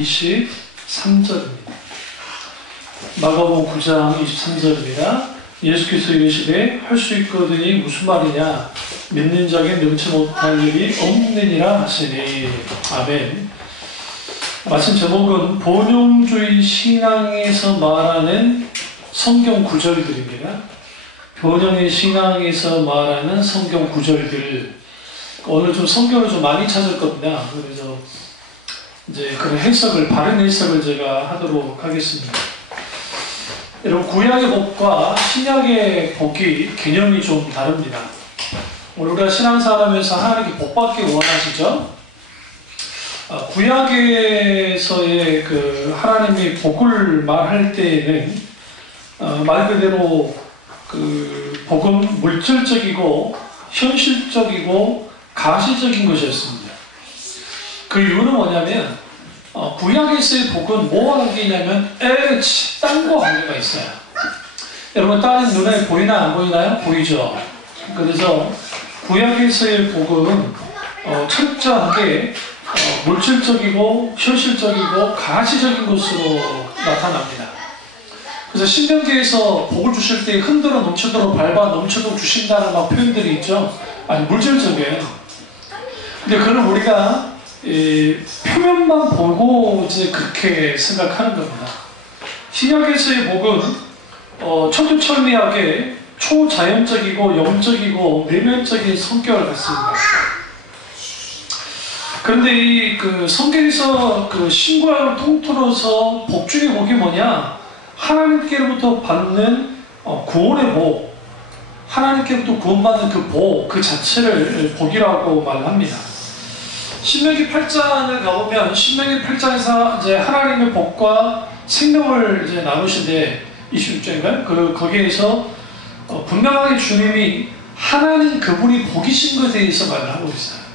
23절입니다. 마가복음 9장 23절입니다. 예수께서 이르시되 할 수 있거든이 무슨 말이냐, 믿는 자에게 능치 못할 일이 없느니라 하시니. 아멘. 말씀 제목은 본용주의 신앙에서 말하는 성경 구절들입니다. 본용의 신앙에서 말하는 성경 구절들. 오늘 좀 성경을 좀 많이 찾을 겁니다. 그래서 이제 그런 해석을, 바른 해석을 제가 하도록 하겠습니다. 여러분, 구약의 복과 신약의 복이 개념이 좀 다릅니다. 우리가 신앙생활하면서 하나님께 복받기 원하시죠? 구약에서의 그 하나님의 복을 말할 때에는 말 그대로 그 복은 물질적이고 현실적이고 가시적인 것이었습니다. 그 이유는 뭐냐면 구약에서의 복은 뭐와 관계냐면 땅과 관계가 있어요. 여러분, 땅은 눈에 보이나 안 보이나요? 보이죠. 그래서 구약에서의 복은 철저하게 물질적이고 현실적이고 가시적인 것으로 나타납니다. 그래서 신명기에서 복을 주실 때 흔들어 넘치도록 밟아 넘치도록 주신다는 막 표현들이 있죠. 아니, 물질적이에요. 근데 그건 우리가 표면만 보고 이제 그렇게 생각하는 겁니다. 신약에서의 복은 철두철미하게 초자연적이고 영적이고 내면적인 성격을 갖습니다. 그런데 이 그 성경에서 그 신구약을 통틀어서 복 중의 복이 뭐냐? 하나님께로부터 받는 구원의 복, 하나님께로부터 구원받는 그 복, 그 자체를 복이라고 말합니다. 신명기 8장을 가보면 신명기 8장에서 이제 하나님의 복과 생명을 이제 나누신데 26장인가요? 거기에서 분명하게 주님이 하나님 그분이 복이신 것에 대해서 말을 하고 있어요.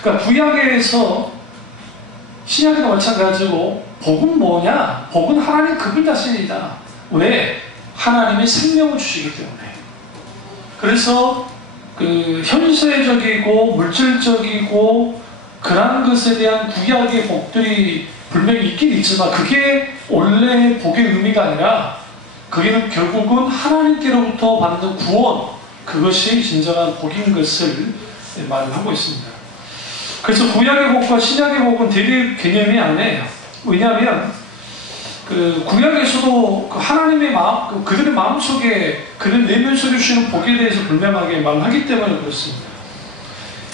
그러니까 구약에서 신약에도 마찬가지고 복은 뭐냐? 복은 하나님 그분 자신이다. 왜? 하나님의 생명을 주시기 때문에. 그래서 그 현세적이고 물질적이고 그런 것에 대한 구약의 복들이 분명히 있긴 있지만 그게 원래 복의 의미가 아니라 그게 결국은 하나님께로부터 받는 구원, 그것이 진정한 복인 것을 말을 하고 있습니다. 그래서 구약의 복과 신약의 복은 되게 개념이 아니에요. 왜냐하면 그 구약에서도 그 하나님의 마음, 그들의 마음속에 그들 내면 속에 주시는 복에 대해서 분명하게 말하기 때문에 그렇습니다.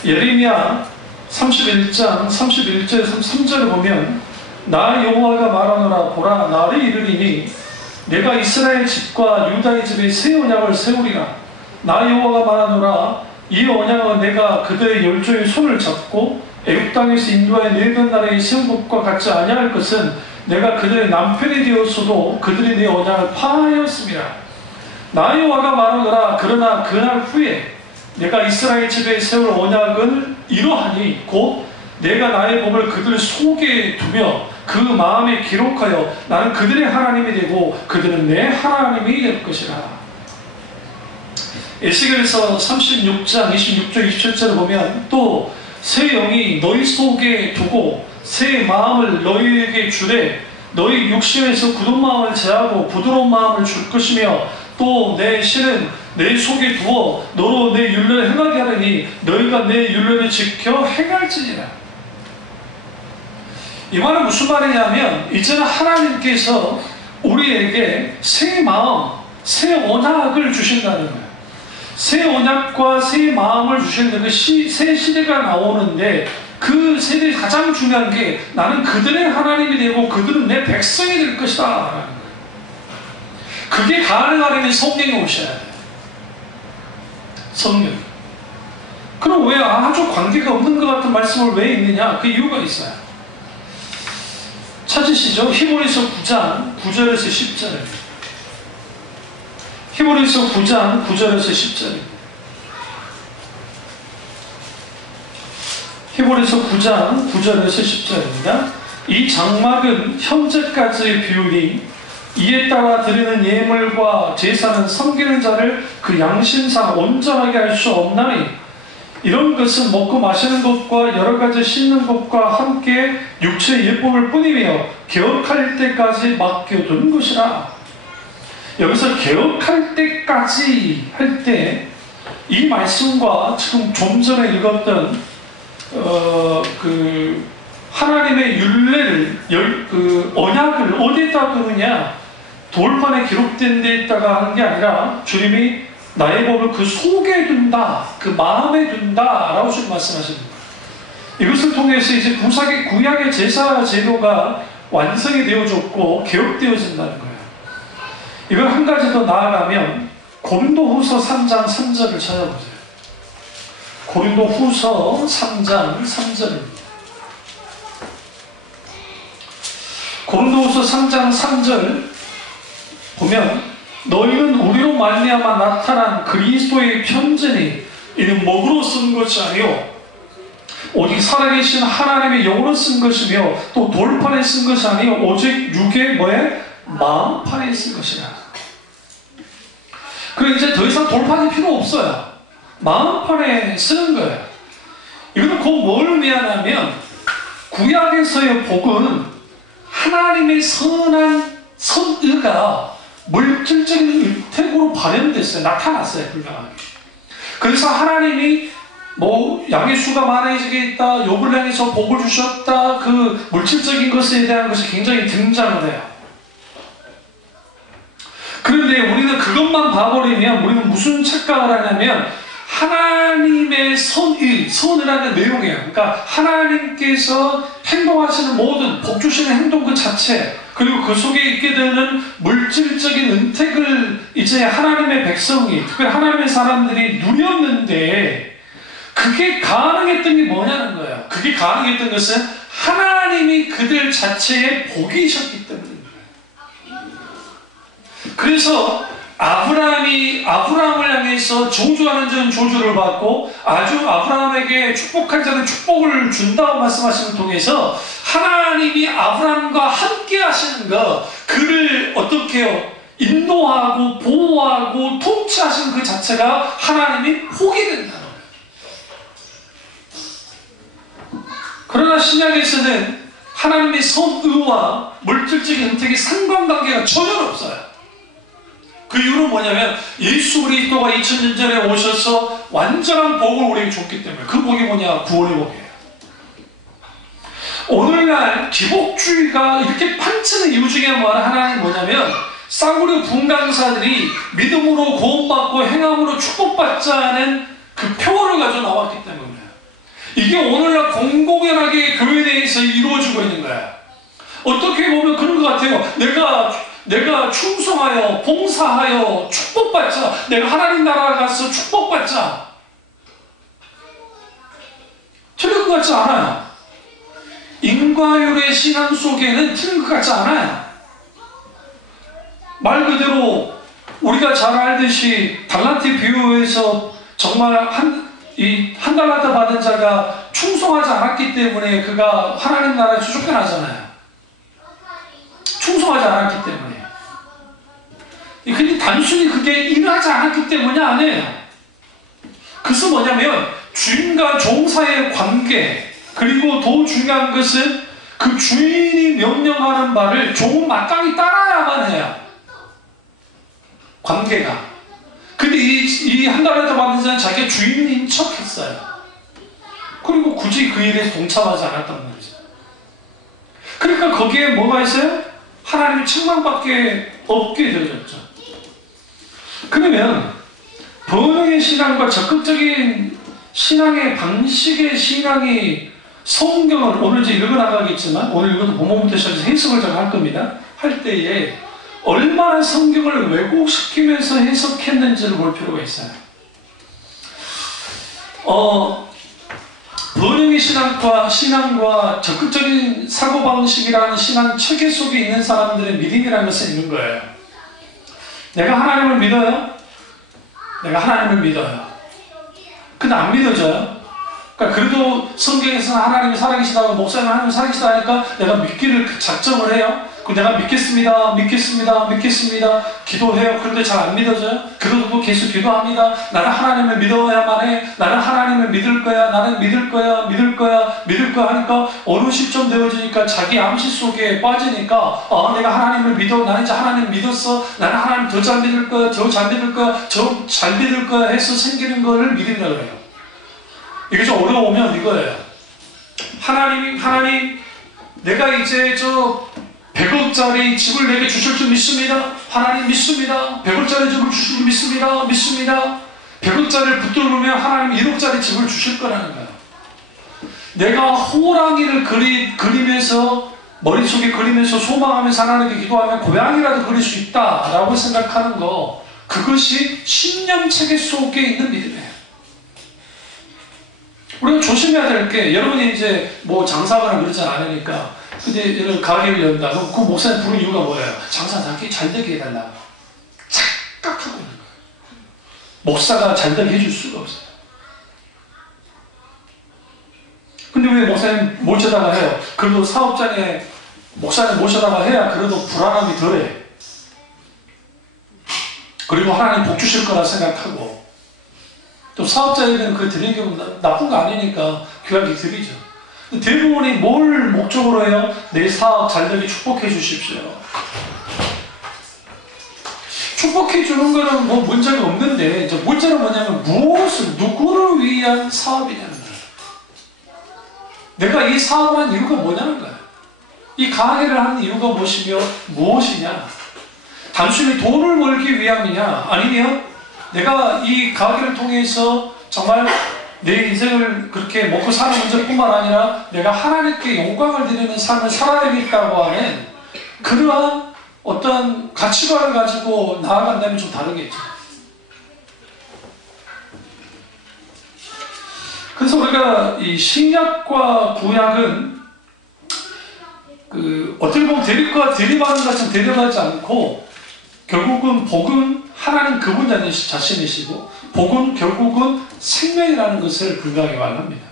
예레미야 31장 31절 33절을 보면 나 여호와가 말하노라, 보라 나를 이르리니 내가 이스라엘 집과 유다의 집에 새 언약을 세우리라. 나 여호와가 말하노라, 이 언약은 내가 그들의 열조의 손을 잡고 애굽 땅에서 인도하여 내던 나라의 세운 것과 같지 아니할 것은 내가 그들의 남편이 되었어도 그들이 내 언약을 파하였습니다. 나 여호와가 말하노라, 그러나 그날 후에 내가 이스라엘 집에 세울 언약을 이러하니 곧 내가 나의 법을 그들 속에 두며 그 마음에 기록하여 나는 그들의 하나님이 되고 그들은 내 하나님이 될 것이라. 에스겔서 36장 26절 27절을 보면 또 새 영이 너희 속에 두고 새 마음을 너희에게 주되 너희 육신에서 굳은 마음을 제하고 부드러운 마음을 줄 것이며 또 내 신은 내 속에 두어 너로 내 율례를 행하게 하리니 너희가 내 율례를 지켜 행할지니라. 이 말은 무슨 말이냐면 이제는 하나님께서 우리에게 새 마음, 새 언약을 주신다는 거예요. 새 언약과 새 마음을 주시는 그 새 시대가 나오는데 그 세대에 가장 중요한 게 나는 그들의 하나님이 되고 그들은 내 백성이 될 것이다 라는 거예요. 그게 가능하려면 성령이 오셔야 돼요. 성령. 그럼 왜 아주 관계가 없는 것 같은 말씀을 왜 읽느냐? 그 이유가 있어요. 찾으시죠? 히브리서 9장 9절에서 10절입니다. 히브리서 9장 9절에서 10절입니다. 히브리서 9장 9절에서 10절입니다. 이 장막은 현재까지의 비율이 이에 따라 드리는 예물과 제사는 섬기는 자를 그 양심상 온전하게 할 수 없나니 이런 것은 먹고 마시는 것과 여러 가지 씻는 것과 함께 육체의 예법을 뿐이며 개혁할 때까지 맡겨둔 것이라. 여기서 개혁할 때까지 할 때 이 말씀과 지금 좀 전에 읽었던 하나님의 율례를 언약을 어디에다 두느냐, 돌판에 기록된 데에 있다가 하는 게 아니라 주님이 나의 법을 그 속에 둔다, 그 마음에 둔다 라고 지금 말씀하십니다. 이것을 통해서 이제 구약의 제사 제도가 완성이 되어졌고 개혁되어진다는 거예요. 이걸 한 가지 더 나아가면 고린도후서 3장 3절을 찾아보세요. 고린도후서 3장 3절입니다. 고린도후서 3장 3절 보면 너희는 우리로 말미암아 나타난 그리스도의 편지니 이는 먹으로 쓴 것이 아니요 오직 살아계신 하나님의 영으로 쓴 것이며 또 돌판에 쓴 것이 아니요 오직 육의 마음판에 쓴 것이라. 그리고 이제 더 이상 돌판이 필요 없어요. 마음판에 쓰는 거예요. 이거는 곧 뭘 의미하냐면 구약에서의 복은 하나님의 선한 선의가 물질적인 혜택으로 발현됐어요. 나타났어요. 분명하게. 그래서 하나님이 양의 수가 많아지게 있다, 욥을 향해서 복을 주셨다, 그 물질적인 것에 대한 것이 굉장히 등장을 해요. 그런데 우리는 그것만 봐버리면 우리는 무슨 착각을 하냐면 하나님의 선이라는 내용이에요. 그러니까 하나님께서 행동하시는 모든 복 주시는 행동 그 자체, 그리고 그 속에 있게 되는 물질적인 은택을 이제 하나님의 백성이, 특별히 하나님의 사람들이 누렸는데 그게 가능했던 게 뭐냐는 거예요. 그게 가능했던 것은 하나님이 그들 자체의 복이셨기 때문입니다. 그래서 아브라함을 향해서 저주하는 자는 저주를 받고 아주 아브라함에게 축복할 자는 축복을 준다고 말씀하시는 통해서 하나님이 아브라함과 함께 하시는 것, 그를 어떻게 해요? 인도하고 보호하고 통치하시는 그 자체가 하나님이 복이 된다는 거예요. 그러나 신약에서는 하나님의 선의와 물질적인 혜택이 상관관계가 전혀 없어요. 그 이유는 뭐냐면 예수 그리스도가 2000년 전에 오셔서 완전한 복을 우리에게 줬기 때문에. 그 복이 뭐냐? 구원의 복이에요. 오늘날 기복주의가 이렇게 판치는 이유 중에 하나는 뭐냐면 싸구려 분강사들이 믿음으로 구원받고 행함으로 축복받자는 그 표어를 가지고 나왔기 때문에 이게 오늘날 공공연하게 교회 내에서 이루어지고 있는 거야. 어떻게 보면 그런 것 같아요. 내가 충성하여 봉사하여 축복받자. 내가 하나님 나라 가서 축복받자. 틀린 것 같지 않아요. 인과율의 신앙 속에는 틀린 것 같지 않아요. 말 그대로 우리가 잘 알듯이 달란트 비유에서 정말 한 달란트 받은 자가 충성하지 않았기 때문에 그가 하나님 나라에서 쫓겨나잖아요. 충성하지 않았기 때문에. 근데 단순히 그게 일하지 않았기 때문이 아니에요. 그것은 뭐냐면 주인과 종사의 관계, 그리고 더 중요한 것은 그 주인이 명령하는 바를 종은 마땅히 따라야만 해요. 관계가. 근데 이 한 달란트 받은 자는 자기가 주인인 척 했어요. 그리고 굳이 그 일에 동참하지 않았단 말이죠. 그러니까 거기에 뭐가 있어요? 하나님의 책망밖에 없게 되어졌죠. 그러면 번영의 신앙과 적극적인 신앙의 방식의 신앙이 성경을 오늘 이제 읽어나가겠지만 오늘 이것도 본문부터 시작해서 해석을 제가 할 겁니다. 할 때에 얼마나 성경을 왜곡시키면서 해석했는지를 볼 필요가 있어요. 번영의 신앙과 적극적인 사고방식이라는 신앙 체계 속에 있는 사람들의 믿음이라는 것은 있는 거예요. 내가 하나님을 믿어요? 내가 하나님을 믿어요. 근데 안 믿어져요? 그러니까 그래도 성경에서는 하나님이 살아계시다고 목사님 하나님이 살아계시다 하니까 내가 믿기를 작정을 해요? 그 내가 믿겠습니다, 믿겠습니다, 믿겠습니다 기도해요. 그런데 잘 안 믿어져요? 그래도 계속 기도합니다. 나는 하나님을 믿어야만 해. 나는 하나님을 믿을 거야. 나는 믿을 거야, 믿을 거야, 믿을 거야 하니까 어느 시점 되어지니까 자기 암시 속에 빠지니까 내가 하나님을 믿어. 나는 이제 하나님 믿었어. 나는 하나님 더 잘 믿을 거야, 더 잘 믿을 거야, 더 잘 믿을 거야 해서 생기는 거를 믿음이라고 그래요. 이게 좀 어려우면 이거예요. 하나님 내가 이제 저 100억짜리 집을 내게 주실 줄 믿습니다. 하나님 믿습니다. 100억짜리 집을 주실 줄 믿습니다. 믿습니다. 100억짜리를 붙들으면 하나님 1억짜리 집을 주실 거라는 거예요. 내가 호랑이를 그리면서 머릿속에 그리면서 소망하면서 하나님께 기도하면 고양이라도 그릴 수 있다라고 생각하는 거, 그것이 신념체계 속에 있는 믿음이에요. 우리가 조심해야 될 게, 여러분이 이제 뭐 장사하거나 그러지 않으니까 근데 이런 가게를 연다. 그럼 그 목사님 부른 이유가 뭐예요? 장사 잘 되게 해달라. 착각하고 있는 거예요. 목사가 잘 되게 해줄 수가 없어요. 근데 왜 목사님 모셔다가 해요? 그래도 사업장에 목사님 모셔다가 해야 그래도 불안함이 덜해. 그리고 하나님 복 주실 거라 생각하고, 또 사업자에게는 그 드리는 게 나쁜 거 아니니까 귀하게 드리죠. 대부분이 뭘 목적으로 해요? 내 사업 잘 되게 축복해 주십시오. 축복해 주는 거는 뭐 문제가 없는데, 문제는 뭐냐면 무엇을, 누구를 위한 사업이냐는 거예요. 내가 이 사업을 한 이유가 뭐냐는 거예요. 이 가게를 하는 이유가 무엇이냐? 단순히 돈을 벌기 위함이냐? 아니면 내가 이 가게를 통해서 정말 내 인생을 그렇게 먹고 사는 문제뿐만 아니라 내가 하나님께 영광을 드리는 삶을 살아야겠다고 하는 그러한 어떤 가치관을 가지고 나아간다면 좀 다르겠죠. 그래서 우리가 이 신약과 구약은 어떻게 보면 대립하는 것처럼 대립하지 않고, 결국은 복은 하나님 그분 자신이시고, 복은 결국은 생명이라는 것을 분명하게 말합니다.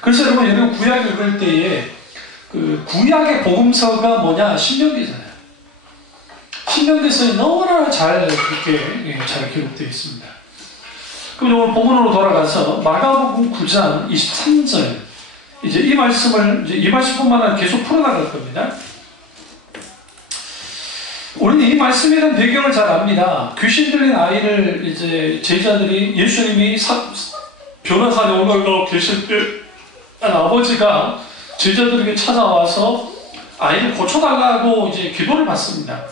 그래서 여러분 구약 읽을 때에 그 구약의 복음서가 뭐냐? 신명기잖아요. 신명기서에 너무나 잘 기록되어 있습니다. 그럼 오늘 본문으로 돌아가서 마가복음 9장 23절, 이제 이 말씀뿐만 아니라 계속 풀어나갈 겁니다. 우리는 이 말씀에 대한 배경을 잘 압니다. 귀신 들린 아이를 이제 제자들이, 예수님이 변호사에 오가고 계실 때 아버지가 제자들에게 찾아와서 아이를 고쳐달라고 이제 기도를 받습니다.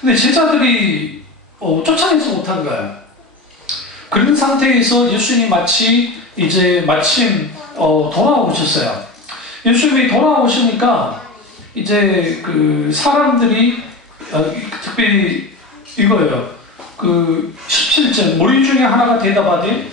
근데 제자들이 쫓아내지 못한 거예요. 그런 상태에서 예수님이 마침 돌아오셨어요. 예수님이 돌아오시니까 이제 그 사람들이 특별히 이거예요. 그 17절, 무리 중에 하나가 대답하되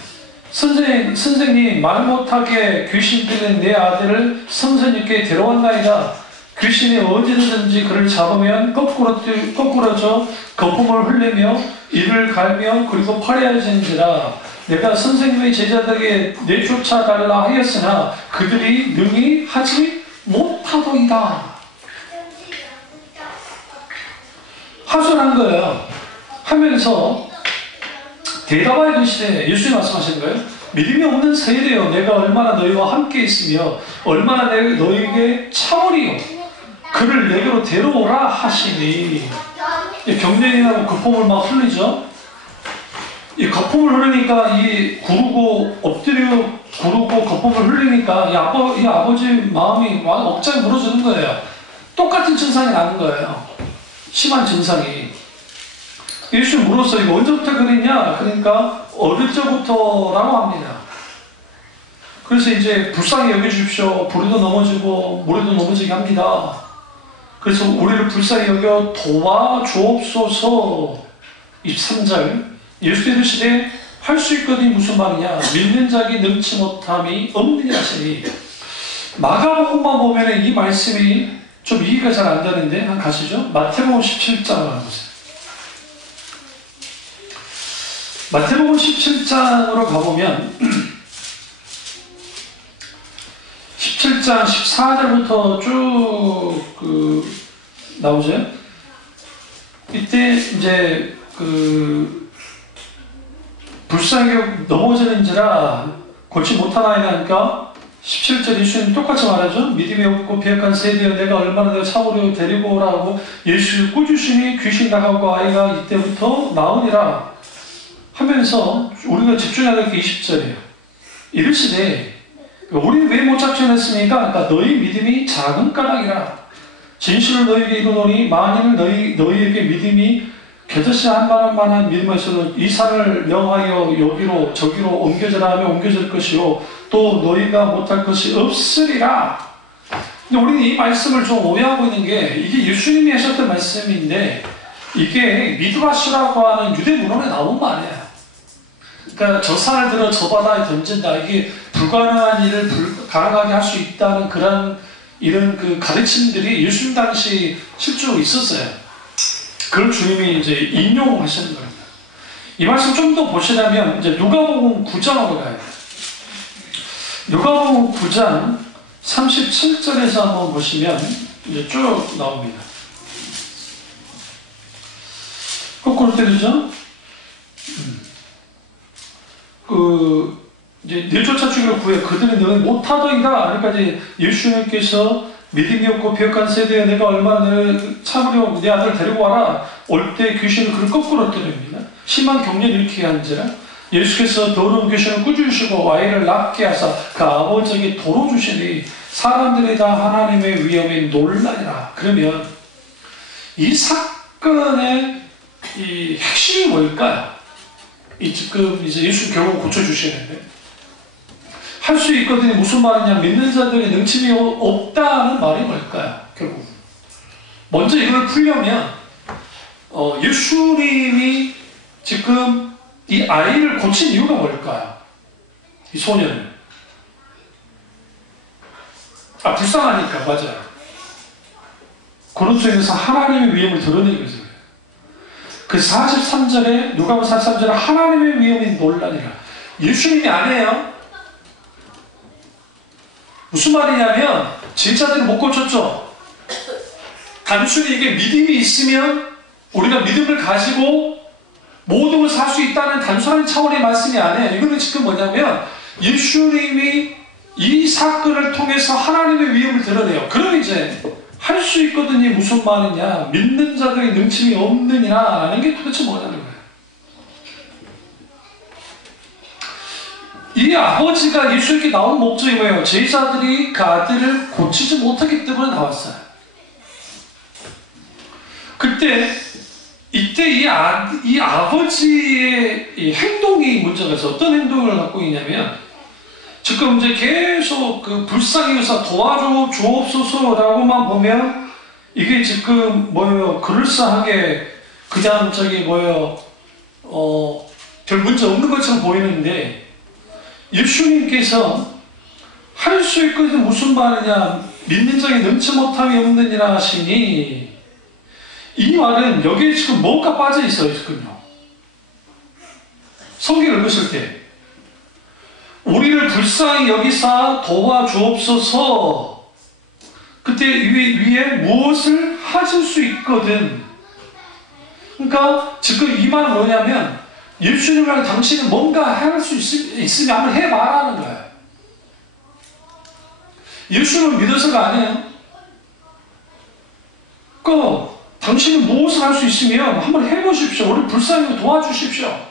선생님, 말 못하게 귀신 들린 내 아들을 선생님께 데려왔나이다. 귀신이 언제든지 그를 잡으면 거꾸러져 거품을 흘리며 이를 갈며 그리고 파리하여지는지라. 내가 선생님의 제자들에게 내쫓아달라 하였으나 그들이 능히 하지 못하더이다. 하소연한 거예요. 하면서 대답하여 이르시되, 예수님 말씀하시는 거예요. 믿음이 없는 세대여, 내가 얼마나 너희와 함께 있으며 얼마나 내가 너희에게 참으리요. 그를 내게로 데려오라 하시니. 경련이 나고 거품을 막 흘리죠. 이 거품을 흐르니까 엎드려 구르고 거품을 흘리니까 이 아버지 마음이 억장이 무너지는 거예요. 똑같은 증상이 나는 거예요. 심한 증상이. 예수 물었어요. 이거 언제부터 그랬냐? 그러니까 어릴 적부터라고 합니다. 그래서 이제 불쌍히 여겨주십시오. 불에도 넘어지고 물에도 넘어지게 합니다. 그래서 우리를 불쌍히 여겨 도와주옵소서. 23절, 예수 이르시되 할 수 있거든이 무슨 말이냐? 믿는 자에게 능치 못함이 없느냐 하시니. 마가복음만 보면 이 말씀이 좀 이해가 잘 안 되는데, 한번 가시죠. 마태복음 17장을 한번 보세요. 마태복음 17장으로 가보면 17장 14절부터 쭉 나오죠? 이때 이제 불쌍히 넘어지는지라 골치 못하나이다 하니까 17절 예수님 똑같이 말하죠. 믿음이 없고 배역한 세대여 내가 얼마나 내가 참으려 데리고 오라고 예수를 꾸짖으니 귀신 나가고 아이가 이때부터 나으니라 하면서 우리가 집중해야 될 게 20절이에요. 이르시되 우리는 왜 못 작전했습니까? 그러니까 너희 믿음이 작은 까닭이라. 진실을 너희에게 이루노니 만일 너희에게 믿음이 겨자씨 한 마름만한 믿음이 있어도 이 산을 명하여 여기로 저기로 옮겨져라 하면 옮겨질 것이요 또 너희가 못할 것이 없으리라. 근데 우리는 이 말씀을 좀 오해하고 있는 게 이게 예수님이 하셨던 말씀인데 이게 미드라시라고 하는 유대 문헌에 나온 말이에요. 그러니까 저 산을 들어 저 바다에 던진다. 이게 불가능한 일을 가능하게 할 수 있다는 이런 가르침들이 예수님 당시 실제로 있었어요. 그걸 주님이 이제 인용하시는 겁니다. 이 말씀 좀 더 보시려면 이제 누가복음 9장으로 가야 돼요. 누가복음 9장 37절에서 한번 보시면 이제 쭉 나옵니다. 거꾸로 때리죠? 이제 내쫓아 주기를 구해 그들이 너희 못하더이다. 그러니까 이제 예수님께서 믿음이 없고 배역한 세대에 내가 얼마나 너를 참으려고 내 아들 데리고 와라. 올 때 귀신을 그를 거꾸로 때립니다. 심한 경련을 일으키게 한지라 예수께서 더러운 귀신을 꾸짖으시고 아이를 낫게 하사 그 아버지에게 도로 주시니 사람들이 다 하나님의 위엄에 놀라니라. 그러면 이 사건의 이 핵심이 뭘까요? 지금 이제 예수 결국 고쳐주시는데 할 수 있거든요. 무슨 말이냐? 믿는 자들의 능침이 없다는 말이 뭘까요? 결국 먼저 이걸 풀려면 예수님이 지금 이 아이를 고친 이유가 뭘까요? 이 소년을 불쌍하니까. 맞아요. 그런 속에서 하나님의 위엄을 드러내기 위해서 그 43절에 누가복음 43절에 하나님의 위엄이 놀라니라. 예수님이 아니에요. 무슨 말이냐면 제자들이 못 고쳤죠. 단순히 이게 믿음이 있으면 우리가 믿음을 가지고 모든 걸 살 수 있다는 단순한 차원의 말씀이 아니에요. 이거는 지금 뭐냐면 예수님이 이 사건을 통해서 하나님의 위엄을 드러내요. 그럼 이제 할 수 있거든요. 무슨 말이냐? 믿는 자들의 능침이 없느니라 라는 게 도대체 뭐냐는 거예요. 이 아버지가 예수에게 나온 목적이 뭐예요? 제자들이 그 아들을 고치지 못하기 때문에 나왔어요. 이때 이 아버지의 이 행동이 문제가 있어요. 어떤 행동을 갖고 있냐면 지금 이제 계속 불쌍히 여기서 도와줘 주옵소서라고만 보면 이게 지금 뭐예요? 그럴싸하게 그냥 별 문제 없는 것처럼 보이는데 예수님께서 할 수 있거든 무슨 말이냐? 믿는 자에 능치 못함이 없느니라 하시니 이 말은 여기에 지금 뭐가 빠져 있어요 지금요. 성경을 읽으실 때 우리를 불쌍히 여기사 도와주옵소서. 그때 위에 무엇을 하실 수 있거든. 그러니까 지금 이 말은 뭐냐면 예수님이랑 당신은 뭔가 할 수 있으면 한번 해봐라는 거예요. 예수를 믿어서가 아니에요. 당신은 무엇을 할 수 있으면 한번 해보십시오. 우리 불쌍히 도와주십시오.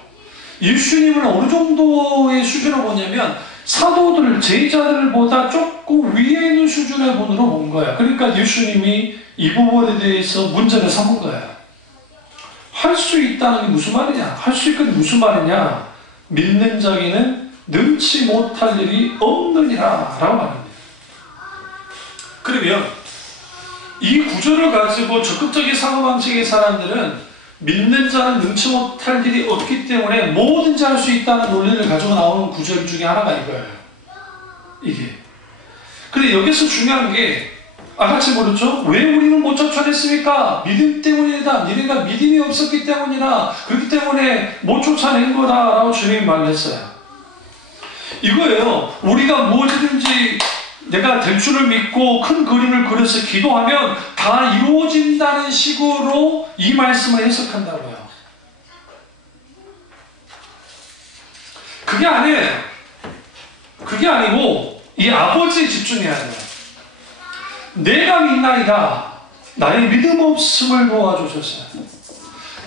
예수님을 어느 정도의 수준으로 보냐면 사도들, 제자들보다 조금 위에 있는 수준의 분으로 본 거예요. 그러니까 예수님이 이 부분에 대해서 문제를 삼은 거예요. 할 수 있다는 게 무슨 말이냐? 할 수 있거든 무슨 말이냐? 믿는 자에게는 능치 못할 일이 없느니라 라고 말합니다. 그러면 이 구조를 가지고 적극적인 사고방식의 사람들은 믿는 자는 능치 못할 일이 없기 때문에 뭐든지 할 수 있다는 논리를 가지고 나오는 구절 중에 하나가 이거예요. 이게. 근데 여기서 중요한 게 같이 물었죠? 왜 우리는 못 쫓아냈습니까? 믿음 때문이다. 니네가 믿음이 없었기 때문이다. 그렇기 때문에 못 쫓아낸 거다 라고 주님이 말했어요. 이거예요. 우리가 무엇이든지 내가 될 줄을 믿고 큰 그림을 그려서 기도하면 다 이루어진다는 식으로 이 말씀을 해석한다고요. 그게 아니에요. 그게 아니고 이 아버지에 집중해야 돼요. 내가 믿나이다. 나의 믿음 없음을 도와주셨어요.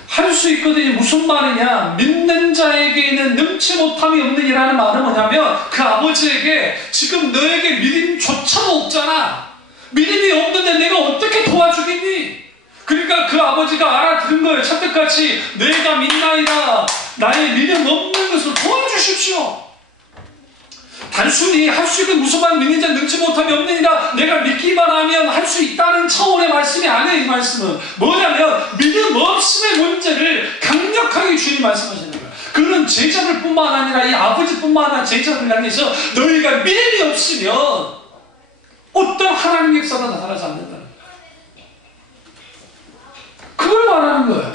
할 수 있거든요. 무슨 말이냐? 믿는 자에게는 능치 못함이 없느니라는 말은 뭐냐면 그 아버지에게 지금 너에게 믿음조차도 없잖아. 믿음이 없는데 내가 어떻게 도와주겠니? 그러니까 그 아버지가 알아들은 거예요. 첫때까지 내가 믿나이다. 나의 믿음 없는 것을 도와주십시오. 단순히 할 수 있는 무슨 말 믿는 자 능치 못함이 없느니라 내가 믿기만 하면 할 수 있다는 차원의 말씀이 아니에요. 이 말씀은 뭐냐면 믿음 없음의 문제를 강력하게 주님 말씀하시는 거예요. 그는 제자들 뿐만 아니라 이 아버지뿐만 아니라 제자들 향해서 너희가 믿음이 없으면 어떤 하나님의 역사가 나타나지 않는다는 거예요. 그걸 말하는 거예요.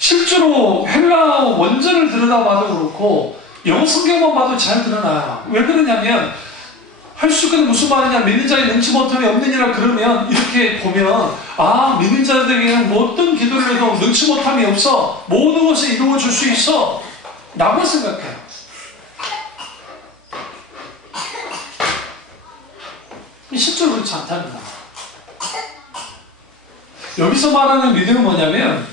실제로 헬라어 원전을 들여다봐도 그렇고 영어 성경만 봐도 잘 드러나요. 왜 그러냐면 할 수 있는 무슨 말이냐 믿는 자의 능치 못함이 없느니라 그러면 이렇게 보면 아 믿는 자들에게는 뭐 어떤 기도를 해도 능치 못함이 없어 모든 것을 이루어 줄 수 있어 라고 생각해요. 실제로 그렇지 않다는 거예요. 여기서 말하는 믿음은 뭐냐면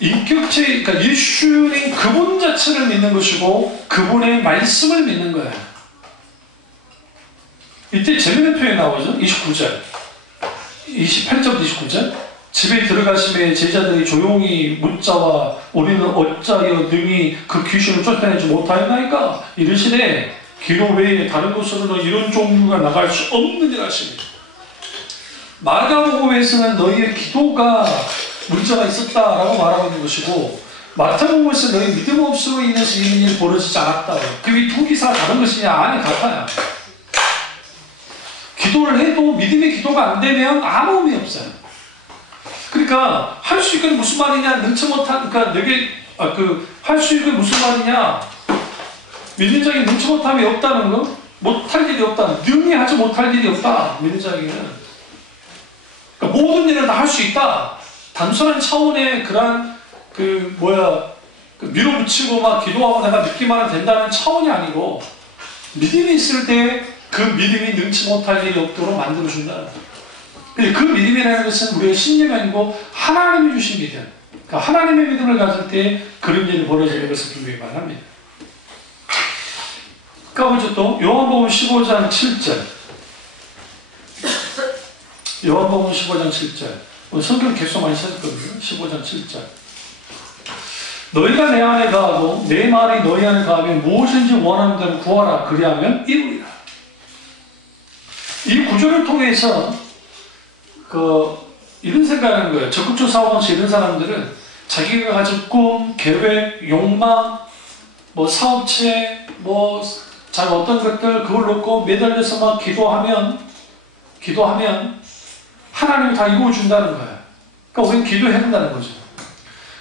인격체, 그러니까 예수님 그분 자체를 믿는 것이고 그분의 말씀을 믿는 거예요. 이때 재미있는 표현이 나오죠. 29절 28절 29절 집에 들어가심에 제자들이 조용히 묻자와 우리는 어찌하여 능히 그 귀신을 쫓아내지 못하였나이까 이르시되 기도 외에 다른 곳으로는 이런 종류가 나갈 수 없느니라 하십니다. 마가복음에서는 너희의 기도가 문제가 있었다라고 말하고 있는 것이고 마태복음에서 너희 믿음 없음으로 인해서 이런 일이 벌어지지 않았다. 그게 두 기사가 다른 것이냐? 아니 같아요. 기도를 해도 믿음의 기도가 안 되면 아무 의미 없어요. 그러니까 할 수 있는 무슨 말이냐? 능치 못한 그러니까 내게 할 수 있는 무슨 말이냐? 믿는 자에게 능치 못함이 없다는 거? 못할 일이 없다. 능히 하지 못할 일이 없다. 믿는 자에게는 그러니까 모든 일을 다 할 수 있다. 단순한 차원의 그런 밀어붙이고 막 기도하고 내가 믿기만 하면 된다는 차원이 아니고 믿음이 있을 때 그 믿음이 능치 못할 일이 없도록 만들어준다는 거예요. 그 믿음이라는 것은 우리의 신념이 아니고 하나님이 주신 믿음. 그러니까 하나님의 믿음을 가질 때 그런 일이 벌어지는 것을 분명히 말합니다. 가보죠 또 요한복음 15장 7절 요한복음 15장 7절 성경 계속 많이 찾았거든요. 15장 7절 너희가 내 안에 거하고 내 말이 너희 안에 거하면 무엇인지 원하는 대로 구하라 그리하면 이루리라. 이 구조를 통해서 이런 생각하는 거예요. 적극적 사고방식 이런 사람들은 자기가 가진 꿈, 계획, 욕망, 사업체, 자기 어떤 것들 그걸 놓고 매달려서 막 기도하면 하나님이 다 이루어준다는 거예요. 그러니까 우리는 기도해야 된다는 거죠.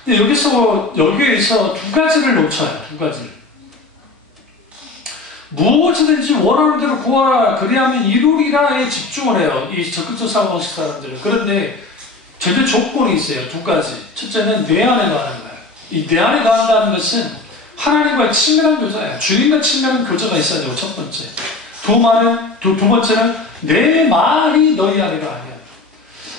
근데 여기에서 두 가지를 놓쳐요. 두 가지를. 무엇이든지 원하는 대로 구하라 그리하면 이루리라에 집중을 해요. 이 적극적 사고방식 사람들은. 그런데 전제 조건이 있어요. 두 가지. 첫째는 내 안에 거하는 거예요. 이 내 안에 거한다는 것은 하나님과의 친밀한 교제예요. 주님과 친밀한 교제가 있어야 되고 첫 번째. 두 번째는 내 말이 너희 안에 거하냐.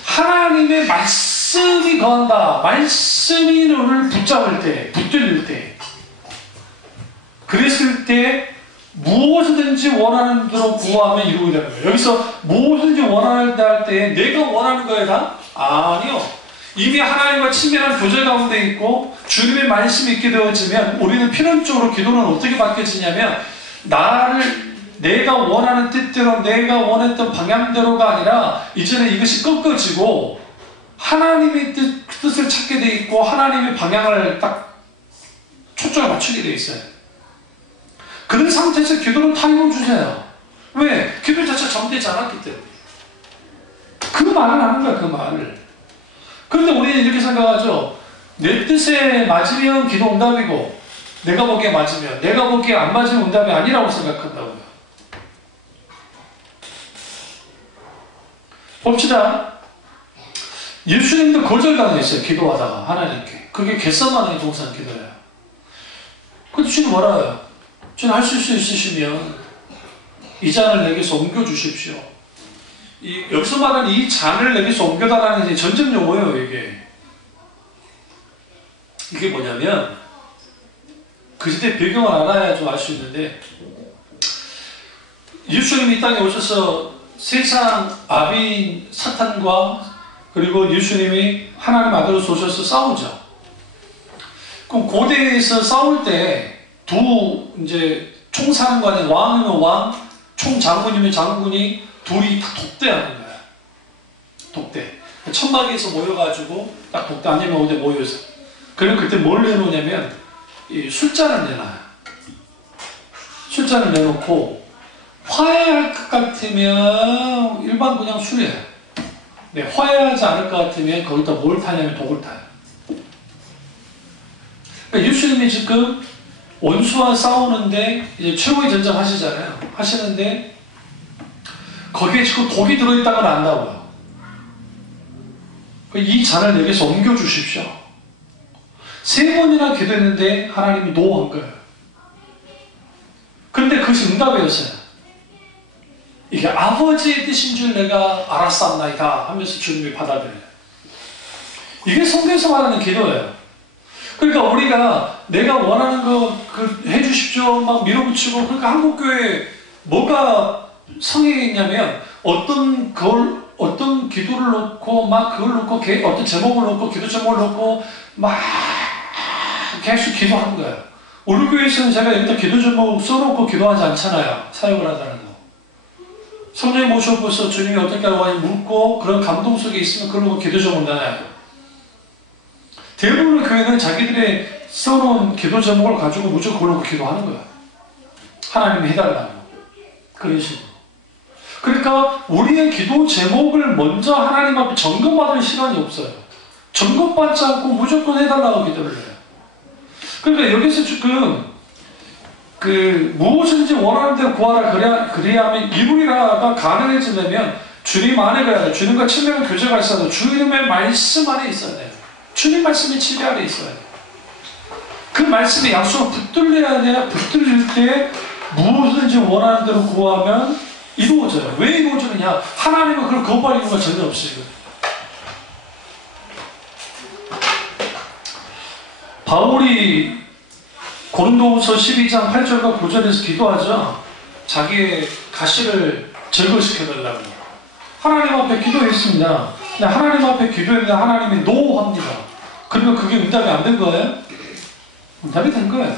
하나님의 말씀이 거한다. 말씀이 너를 붙잡을 때, 붙들릴 때. 그랬을 때 무엇이든지 원하는 대로 구하면 이루어지는 거예요. 여기서 무엇이든지 원하는 데 할 때 내가 원하는 거에 다? 아니요. 이미 하나님과 친밀한 교제 가운데 있고 주님의 말씀이 있게 되어지면 우리는 필연적으로 기도는 어떻게 바뀌어지냐면 내가 원하는 뜻대로 내가 원했던 방향대로가 아니라 이제는 이것이 꺾어지고 하나님의 뜻을 찾게 돼 있고 하나님의 방향을 딱 초점을 맞추게 돼 있어요. 그런 상태에서 기도는 다 이루어주세요. 왜? 기도 자체가 잠들지 않았기 때문에. 그 말을 하는 거야, 그 말을. 그런데 우리는 이렇게 생각하죠. 내 뜻에 맞으면 기도 응답이고 내가 보기에 맞으면 내가 보기에 안 맞으면 응답이 아니라고 생각한다고요. 봅시다. 예수님도 거절당했어요. 기도하다가 하나님께. 그게 겟세마네 동산 기도예요. 근데 주님 뭐라 해요? 주님 하실 수 있으시면 이 잔을 내게서 옮겨주십시오. 여기서 말하는 이 잔을 내게서 옮겨달라는 전쟁 용어예요. 이게 뭐냐면 그 시대 배경을 알아야 좀 알 수 있는데, 예수님이 이 땅에 오셔서 세상 아비인 사탄과 그리고 예수님이 하나님 아들로서 오셔서 싸우죠. 그럼 고대에서 싸울 때 두 이제 총사령관이, 왕이면 왕, 총장군이면 장군이 둘이 다 독대하는 거야. 독대. 천막에서 모여가지고 딱 독대, 아니면 어디 모여서. 그럼 그때 뭘 내놓냐면 이 술잔을 내놔요. 술잔을 내놓고 화해할 것 같으면 일반 그냥 술이에요. 네, 화해하지 않을 것 같으면 거기다 뭘 타냐면 독을 타요. 그러니까 예수님이 지금 원수와 싸우는데 이제 최후의 전쟁 하시잖아요. 하시는데 거기에 지금 독이 들어있다는 걸 안다고요. 이 잔을 내게서 옮겨주십시오. 3번이나 기도했는데 하나님이 노한 거예요. 그런데 그것이 응답이었어요. 이게 아버지의 뜻인 줄 내가 알았사옵나이다 하면서 주님이 받아들여요. 이게 성경에서 말하는 기도예요. 그러니까 우리가 내가 원하는 거 해주십시오 막 밀어붙이고, 그러니까 한국교회 뭐가 성행했냐면 어떤 기도를 놓고 막 그걸 놓고 어떤 제목을 놓고 기도 제목을 놓고 막 계속 기도하는 거예요. 우리 교회에서는 제가 여기다 기도 제목 써놓고 기도하지 않잖아요. 사역을 하자는 거. 성령이 모셔보셔서 주님이 어떻게 하고 많이 묻고 그런 감동 속에 있으면 그런 거 기도 제목 나와요. 대부분의 교회는 자기들의 써놓은 기도 제목을 가지고 무조건 그걸로 기도하는 거야. 하나님이 해달라고. 그런 식으로. 그러니까 우리의 기도 제목을 먼저 하나님 앞에 점검받을 시간이 없어요. 점검받지 않고 무조건 해달라고 기도를 해요. 그러니까 여기서 지금 무엇인지 원하는 대로 구하라 그리하면 이루리라가 가능해지려면 주님 안에 가야 돼요. 주님과 친밀한 교제가 있어야 돼요. 주님의 말씀 안에 있어야 돼요. 주님 말씀이 지배 안에 있어야 돼요. 그 말씀의 약속을 붙들려야 돼요. 붙들릴 때 무엇인지 원하는 대로 구하면 이루어져요. 왜 이루어지느냐? 하나님은 그걸 거부할 이유가 전혀 없어요. 바울이 고린도후서 12장 8절과 9절에서 기도하죠. 자기의 가시를 제거시켜달라고. 하나님 앞에 기도했습니다. 근데 하나님 앞에 기도했는데 하나님이 노합니다. 그러면 그게 응답이 안 된 거예요? 응답이 된 거예요.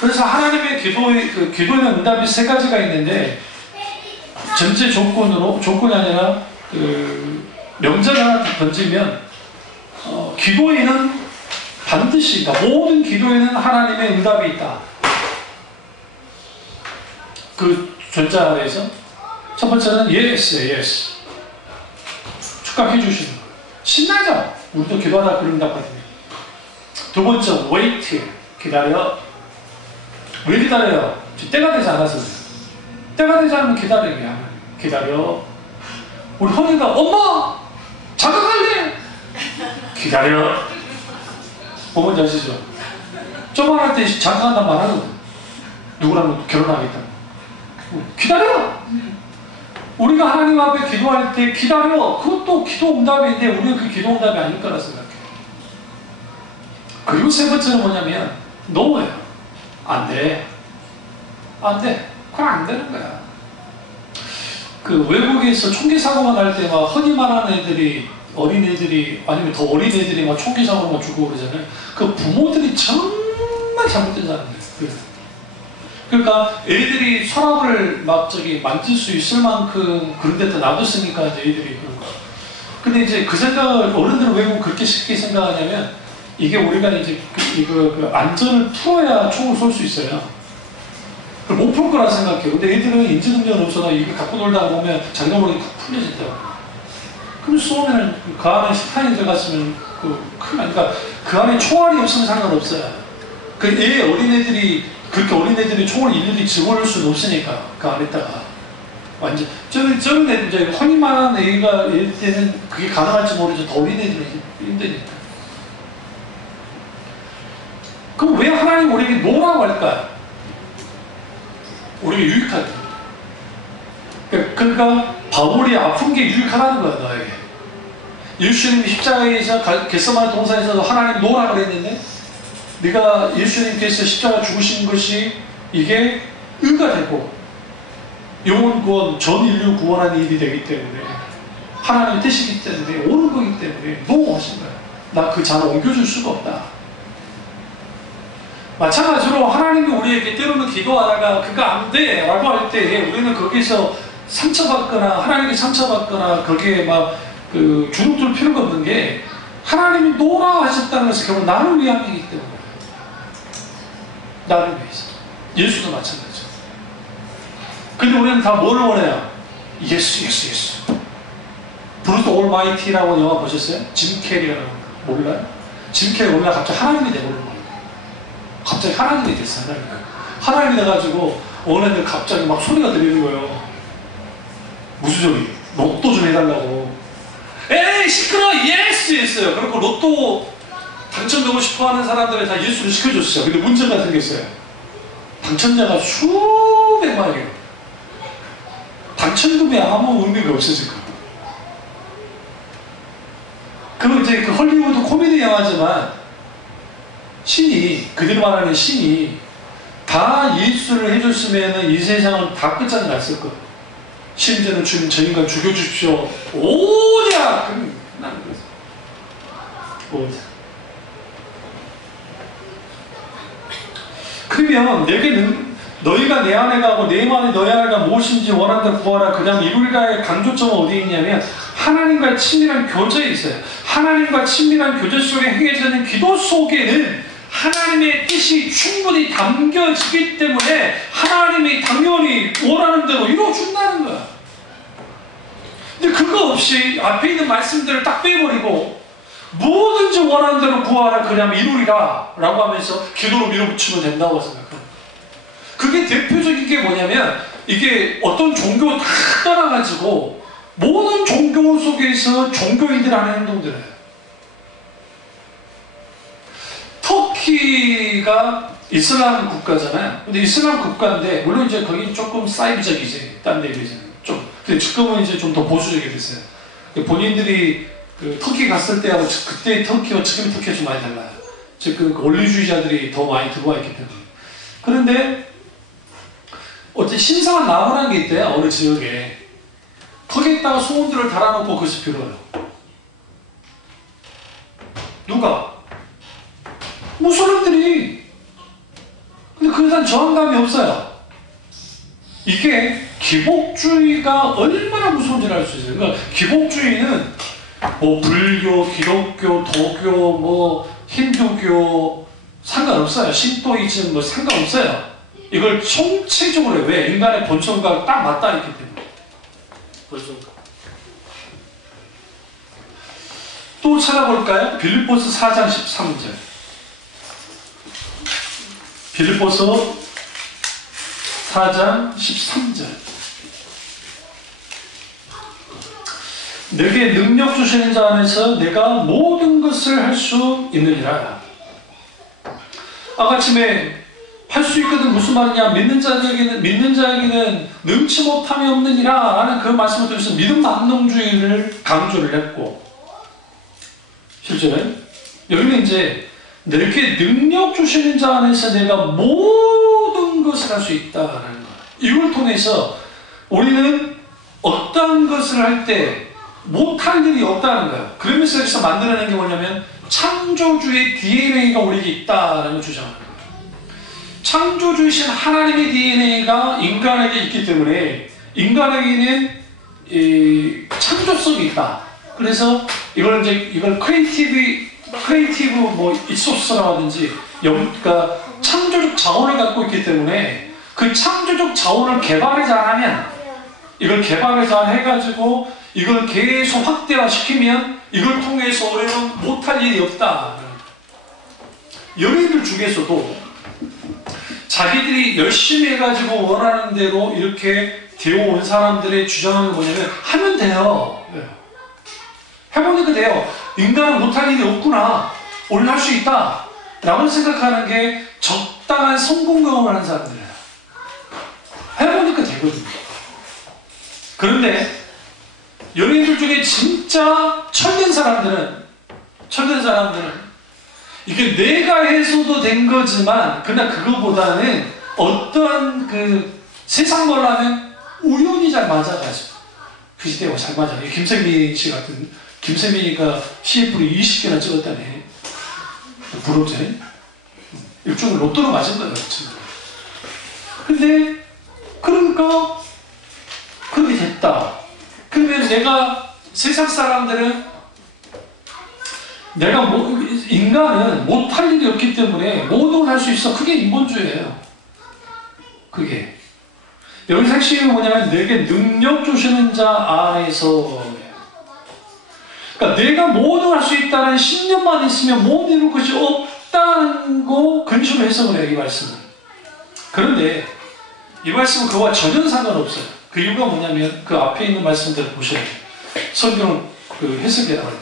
그래서 하나님의 기도에는 응답이 3가지가 있는데, 전제 조건이 아니라 명제를 하나 던지면 기도에는 반드시 있다. 모든 기도에는 하나님의 응답이 있다. 그 전자 아래에서 첫 번째는 yes. 축하해 주시는 거예요. 신나죠? 우리도 기도하다 그런 응답받습니다. 두 번째 wait. 기다려. 왜 기다려요? 때가 되지 않아서 그래요. 때가 되지 않으면 기다려. 우리 허니가 엄마! 자극할래! 기다려. 뭔지 아시죠? 조만할 때 자극한단 말 하거든. 누구랑 결혼하겠다. 기다려! 우리가 하나님 앞에 기도할 때 기다려. 그것도 기도 응답인데 우리는 그 기도 응답이 아닐 거라 생각해. 그리고 3번째는 뭐냐면 노예요. 안 돼. 그건 안 되는 거야. 그 외국에서 총기 사고가 날 때 막 허니만한 애들이, 어린애들이, 아니면 더 어린애들이 막 총기 사고로 막 죽고 그러잖아요. 그 부모들이 정말 잘못된 사람들이에요. 그러니까 애들이 서랍을 막 만질 수 있을 만큼 그런 데다 놔뒀으니까 이제 애들이 그런 거. 근데 이제 그 생각을 어른들은 왜 그렇게 쉽게 생각하냐면, 이게 우리가 이제 그 안전을 풀어야 총을 쏠 수 있어요. 못 풀 거라 생각해요. 근데 애들은 인지능력은 없어서 이게 갖고 놀다 보면 자기가 모르게 탁 풀려진다고. 그럼 쏘면 그 안에 식판이 들어갔으면 그러니까 그 안에 총알이 없으면 상관없어요. 어린애들이 그렇게 어린애들이 총을 일일이 집어넣을 수는 없으니까 그 안에다가. 완전 저런 애들 이제 혼인만한 애가 일 때는 그게 가능할지 모르죠. 더 어린 애들은 힘드니까. 그럼 왜 하나님 우리에게 노라고 할까요? 우리에게 유익하게. 그러니까 바울이 아픈 게 유익하다는 거야, 너에게. 예수님이 십자가에서 겟세마네 동산에서 하나님 노라고 그랬는데 네가 예수님께서 십자가 죽으신 것이 이게 의가 되고 영혼 구원, 전 인류 구원하는 일이 되기 때문에 하나님의 뜻이기 때문에 옳은 거기 때문에 노 하신 거야. 나 그 잔을 옮겨줄 수가 없다. 마찬가지로 하나님이 우리에게 때로는 기도하다가 그거 안 돼 라고 할 때 우리는 거기서 상처받거나 하나님께 상처받거나 거기에 막 주눅들 필요가 없는 게 하나님이 노라 하셨다는 것은 결국 나를 위한 일이기 때문에 나를 위해서. 예수도 마찬가지죠. 근데 우리는 다 뭘 원해요? 예수, 예수, 예수. 브루스 올마이티라고 영화 보셨어요? 짐 캐리라는 거 몰라요? 짐 캐리 원래 갑자기 하나님이 돼버린 거예요. 갑자기 하나님이 됐어요. 하나님이 돼가지고 어느 날 갑자기 막 소리가 들리는 거예요. 무슨 소리? 로또 좀 해달라고. 에이 시끄러워! 예스! 했어요. 그리고 로또 당첨되고 싶어하는 사람들이 다 예수를 시켜줬어요. 근데 문제가 생겼어요. 당첨자가 수백만이에요. 당첨금이 아무 의미가 없어질 거예요. 그건 이제 그 헐리우드 코미디 영화지만 신이, 그들이 말하는 신이 다 예수를 해줬으면 이 세상은 다 끝장이 났을 거예요. 심지어는 주님 저 인간 죽여주십시오. 오냐! 그럼 끝나는 거죠. 오냐. 그러면 내게는 너희가 내 안에 가고 내 안에 너희 안에가 무엇인지 원한다 구하라. 그 다음 이루리라의 강조점은 어디에 있냐면 하나님과의 친밀한 교제에 있어요. 하나님과 친밀한 교제 속에 행해지는 기도 속에는 하나님의 뜻이 충분히 담겨지기 때문에 하나님이 당연히 원하는 대로 이루어준다는 거야. 근데 그거 없이 앞에 있는 말씀들을 딱 빼버리고 뭐든지 원하는 대로 구하라 그냥 이루리라 라고 하면서 기도로 밀어붙이면 된다고 생각합니다. 그게 대표적인 게 뭐냐면 이게 어떤 종교 다 떠나가지고 모든 종교 속에서 종교인들 하는 행동들을 해요. 터키가 이슬람 국가잖아요. 근데 이슬람 국가인데 물론 이제 거기 조금 사이비적이지, 딴 데 비해서는 좀. 근데 지금은 이제 좀 더 보수적이 됐어요. 본인들이 그 터키 갔을 때하고 그때 터키와 지금 터키가 좀 많이 달라요. 지금 그 원리주의자들이 더 많이 들어와 있기 때문에. 그런데 어째 신성한 나무라는 게 있대요. 어느 지역에 거기에다가 소원들을 달아놓고 그것이 빌어요. 누가? 무슬림들이. 근데 그에 대한 저항감이 없어요. 이게 기복주의가 얼마나 무서운지를 알 수 있어요. 그러니까 기복주의는 뭐 불교, 기독교, 도교, 뭐 힌두교 상관없어요. 신도이즘 뭐 상관없어요. 이걸 총체적으로 해요. 왜? 인간의 본성과 딱 맞닿아 있기 때문에. 본성과. 또 찾아볼까요? 빌립보서 4장 13절. 빌립보서 4장 13절. 내게 능력 주시는 자 안에서 내가 모든 것을 할 수 있느니라. 아까쯤에 할 수 있거든 무슨 말이냐? 믿는 자에게는 능치 못함이 없느니라 라는 그 말씀을 통해서 믿음 만능주의를 강조를 했고, 실제는 여기는 이제 내게 능력 주시는 자 안에서 내가 모든 것을 할 수 있다라는 거예요. 이걸 통해서 우리는 어떤 것을 할 때 못할 일이 없다는 거예요. 그러면서 여기서 만들어낸 게 뭐냐면 창조주의 DNA가 우리에게 있다라는 걸 주장하는 거예요. 창조주이신 하나님의 DNA가 인간에게 있기 때문에 인간에게는 이 창조성이 있다. 그래서 이걸 크리에이티브 뭐 입소스라고 하든지 그러니까 창조적 자원을 갖고 있기 때문에 그 창조적 자원을 개발을 잘하면 이걸 개발을 잘 해가지고 이걸 계속 확대화시키면 이걸 통해서 우리는 못할 일이 없다. 연예인들 중에서도 자기들이 열심히 해가지고 원하는 대로 이렇게 되어온 사람들의 주장은 뭐냐면 하면 돼요. 해보니까 돼요. 인간은 못할 일이 없구나. 원래 할 수 있다 라고 생각하는 게 적당한 성공 경험을 하는 사람들이에요. 해보니까 되거든요. 그런데 연예인들 중에 진짜 철든 사람들은 이게 내가 해서도 된 거지만 그러나 그거보다는 어떤 그 세상 말로 하면 우연히 잘 맞아가지고 그 시대와 잘 맞아요. 김세민 씨 같은, 김세민이가 CF를 20개나 찍었다네. 부럽지? 일종의 로또로 맞은 거예요. 근데 그러니까 그렇게 됐다. 그러면 내가 세상 사람들은 내가 인간은 못할 일이 없기 때문에 모든 걸 할 수 있어. 그게 인본주의예요. 그게 여기서 핵심이 뭐냐면 내게 능력 주시는 자 안에서, 그러니까 내가 모든 걸 할 수 있다는 신념만 있으면 모든 이룰 것이 없다는 거 근심을 해석을 해요, 이 말씀은. 그런데 이 말씀은 그와 전혀 상관없어요. 그 이유가 뭐냐면 그 앞에 있는 말씀들을 보셔야 돼요. 성경은 그 해석이 나와야 돼요.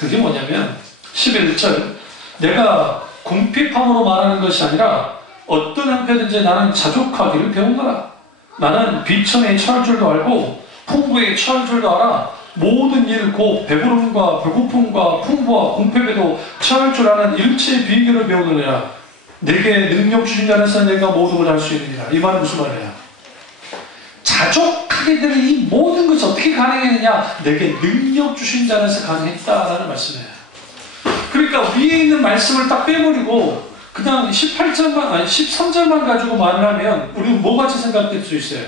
그게 뭐냐면 11절, 내가 궁핍함으로 말하는 것이 아니라 어떤 형편든지 나는 자족하기를 배운거라. 나는 비천에 처할 줄도 알고 풍부에 처할 줄도 알아. 모든 일 곧 배부름과 배고픔과 풍부와 궁핍에도 처할 줄 아는 일체의 비결을 배우느니라. 내게 능력 주신 자라서 내가 모든 걸 할 수 있느니라. 이 말은 무슨 말이야? 자족하게 되는 이 모든 것이 어떻게 가능했느냐? 내게 능력 주신 자라서 가능했다라는 말씀이에요. 그러니까 위에 있는 말씀을 딱 빼버리고 그냥 18절만, 아니 13절만 가지고 말을 하면 우리는 뭐같이 생각될 수 있어요?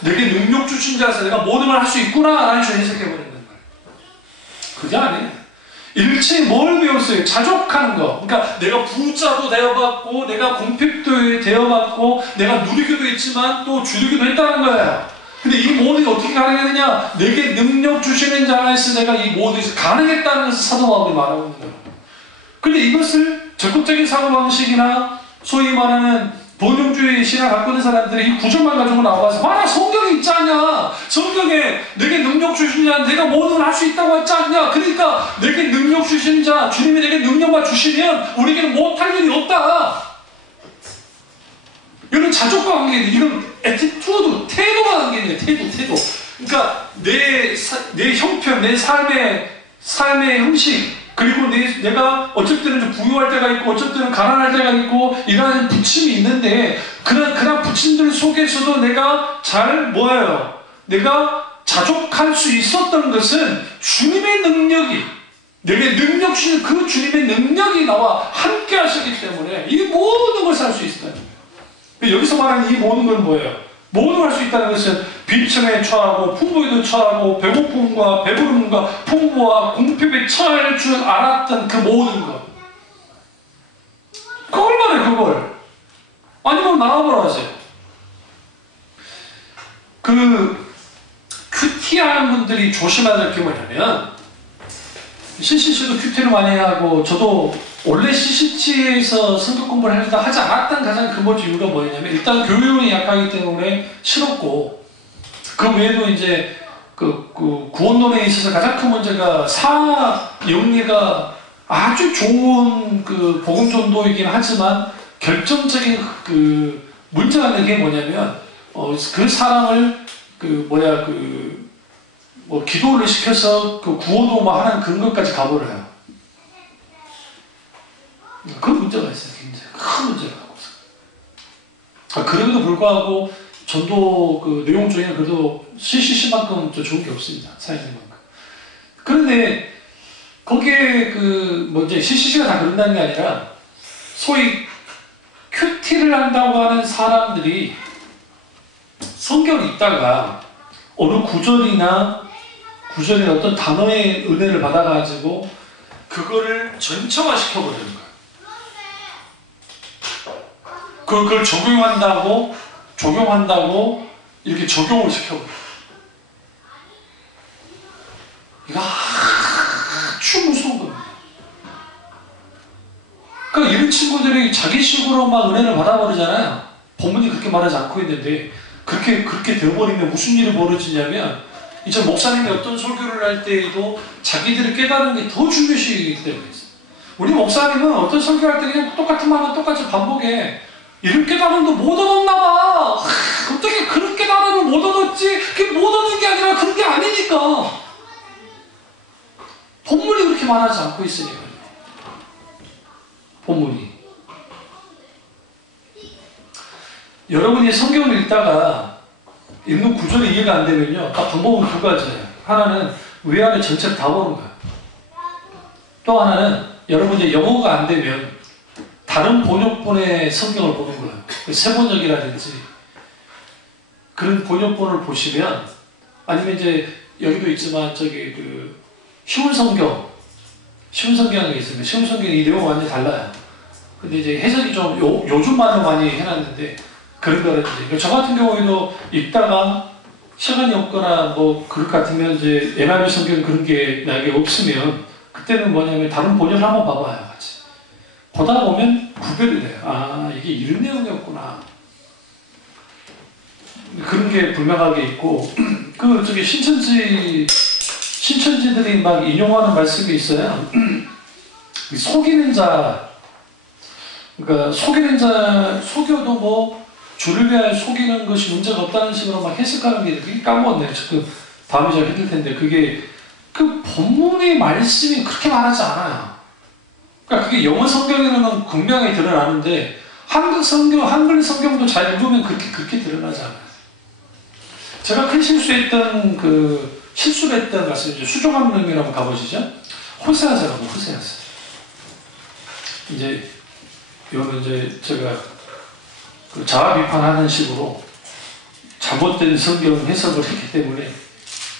내게 능력 주신 자라서 내가 모든 걸 할 수 있구나 라는 식으로 해석해버리는 거예요. 그게 아니에요. 일체에 뭘 배웠어요? 자족하는 거. 그러니까 내가 부자도 되어봤고 내가 궁핍도 되어봤고 내가 누리기도 했지만 또 줄이기도 했다는 거예요. 근데 이 모든 게 어떻게 가능했느냐? 내게 능력 주시는 자에서 내가 이 모든 것이 가능했다는 것을 사도 바울이 말하고 있는 거예요. 근데 이것을 적극적인 사고방식이나 소위 말하는 본용주의 신앙을 갖고 있는 사람들이 이 구절만 가지고 나와서 봐라, 성경에 있지 않냐? 성경에 내게 능력 주신 자, 내가 모든 걸 할 수 있다고 했지 않냐? 그러니까 내게 능력 주신 자, 주님이 내게 능력만 주시면 우리에게는 못할 일이 없다. 이건 자족과 관계인데, 이건 애티튜드, 태도와 관계인데, 태도. 그러니까 내 형편, 내 삶의 형식, 그리고 내가 어쩔 때는 좀 부유할 때가 있고 어쩔 때는 가난할 때가 있고 이러한 부침이 있는데 그런 부침들 속에서도 내가 내가 자족할 수 있었던 것은 주님의 능력이, 내게 능력 주신 그 주님의 능력이 나와 함께 하셨기 때문에 이 모든 것을 할 수 있었다는 거예요. 여기서 말하는 이 모든 건 뭐예요? 모든 걸 할 수 있다는 것은 비천에 처하고 풍부에도 처하고 배고픔과 배부름과 풍부와 궁핍에 처할 줄 알았던 그 모든 것. 그걸 말해, 그걸. 아니면 나와보라 하세요. 큐티하는 분들이 조심해야 될 게 뭐냐면, CCC도 큐티를 많이 하고 저도 원래 CCC에서 성격 공부를 하지 않았던 가장 근본적 이유가 뭐냐면 일단 교육이 약하기 때문에 싫었고, 그 외에도 이제 그 구원론에 있어서 가장 큰 문제가 사영리가 아주 좋은 그 복음 전도이긴 하지만 결정적인 그 문제가 있는 게 뭐냐면 그 사람을 기도를 시켜서 그 구원도 하는 그런 것까지 가버려요. 그 문제가 있어요. 굉장히 큰 문제가 있어요. 그럼에도 불구하고 전도 그 내용 중에는 그래도 CCC만큼 더 좋은 게 없습니다. 사회적인 만큼. 그런데 거기에 이제 CCC가 다 그런다는 게 아니라 소위 큐티를 한다고 하는 사람들이 성경을 읽다가 어느 구절의 어떤 단어의 은혜를 받아가지고 그거를 전체화시켜버리는 거예요. 그걸 적용한다고 이렇게 적용을 시켜버려요. 이거 아주 무서운 겁니다. 그러니까 이런 친구들이 자기식으로 막 은혜를 받아버리잖아요. 본문이 그렇게 말하지 않고 있는데 그렇게 되어버리면 무슨 일이 벌어지냐면, 이제 목사님이 어떤 설교를 할 때에도 자기들이 깨달은 게 더 중요시하기 때문에 있어요. 우리 목사님은 어떤 설교할 때 그냥 똑같은 말만 똑같이 반복해. 이런 깨달음도 못 얻었나 봐. 어떻게 그런 깨달음을 못 얻었지? 그게 못 얻는 게 아니라 그런 게 아니니까. 본문이 그렇게 말하지 않고 있으니까요. 본문이. 여러분이 성경을 읽다가 읽는 구절이 이해가 안 되면요, 딱 방법은 두 가지예요. 하나는 위안을 전체를 다 보는 거예요. 또 하나는 여러분이 영어가 안 되면 다른 번역본의 성경을 보는 거예요. 세번역이라든지 그런 번역본을 보시면, 아니면 이제 여기도 있지만 저기 그 쉬운 성경이 있으면 쉬운 성경이 이 내용 완전히 달라요. 근데 이제 해석이 좀 요즘 말로 많이 해놨는데 그런 거라든지, 저 같은 경우에도 읽다가 시간이 없거나 뭐 그럴 것 같으면 이제 NIV 성경 그런 게 나에게 없으면 그때는 뭐냐면 다른 본역을 한번 봐봐요. 같이 보다 보면 구별이 돼요. 아, 이게 이런 내용이었구나. 그런 게 분명하게 있고, 그 저기 신천지들이 막 인용하는 말씀이 있어요. 속이는 자, 그러니까 속여도 뭐 주를 위하여 속이는 것이 문제가 없다는 식으로 막 해석하는 게 되게 까먹었네요. 지금 다음에 제가 해드릴 텐데, 그게 그 본문의 말씀이 그렇게 말하지 않아요. 그러니까 그게 영어 성경에는 분명히 드러나는데 한글 성경도 잘 읽으면 그렇게 드러나지 않아요. 제가 큰 실수를 했던 말씀이죠. 수종합론이라고 한번 가보시죠. 호세아서라고, 호세아서. 이제 이거는 이제 제가 자아 비판하는 식으로 잘못된 성경 해석을 했기 때문에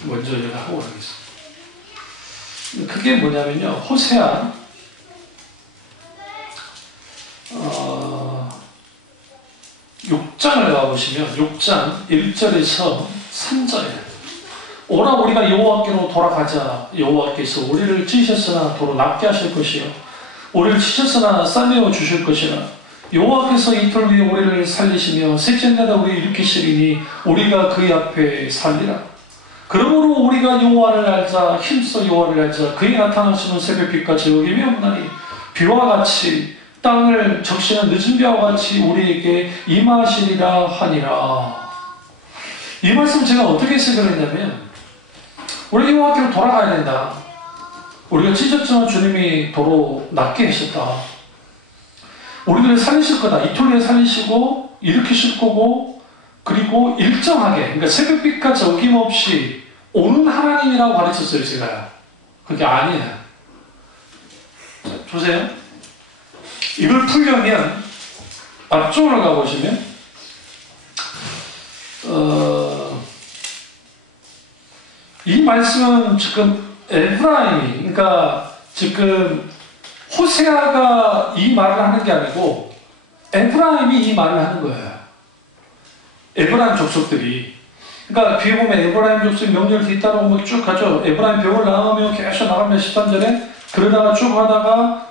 먼저 제가 하고 가겠습니다. 그게 뭐냐면요, 호세아 6장을 가보시면 6장 1절에서 3절에 오라 우리가 여호와께로 돌아가자. 여호와께서 우리를 찌셨으나 도로 낫게 하실 것이요 우리를 치셨으나 싸매어 주실 것이라. 여호와께서 이틀 위에 우리를 살리시며 셋째 날에 우리를 일으키시리니 우리가 그의 앞에 살리라. 그러므로 우리가 여호와를 알자. 힘써 여호와를 알자. 그의 나타나시는 새벽빛과 저녁임이 없나니 비와 같이 땅을 적시는 늦은 비와 같이 우리에게 임하시리라 하니라. 이 말씀 제가 어떻게 해석을 했냐면, 우리 여호와께로 돌아가야 된다. 우리가 찢었지만 주님이 도로 낫게 하셨다. 우리들을 살리실 거다. 이틀 후에 살리시고 일으키실 거고, 그리고 일정하게, 그러니까 새벽빛과 어김없이 오는 하나님이라고 가르쳤어요, 제가. 그게 아니에요. 자, 보세요. 이걸 풀려면 앞쪽으로 가보시면 이 말씀은 지금 에브라임이, 그러니까 지금 호세아가 이 말을 하는 게 아니고 에브라임이 이 말을 하는 거예요. 에브라임 족속들이. 그러니까 뒤에 보면 에브라임 족속 명절 뒤따라오면 쭉 가죠. 에브라임 병을 낳으며 계속 나가면 13절에 그러다가 쭉 하다가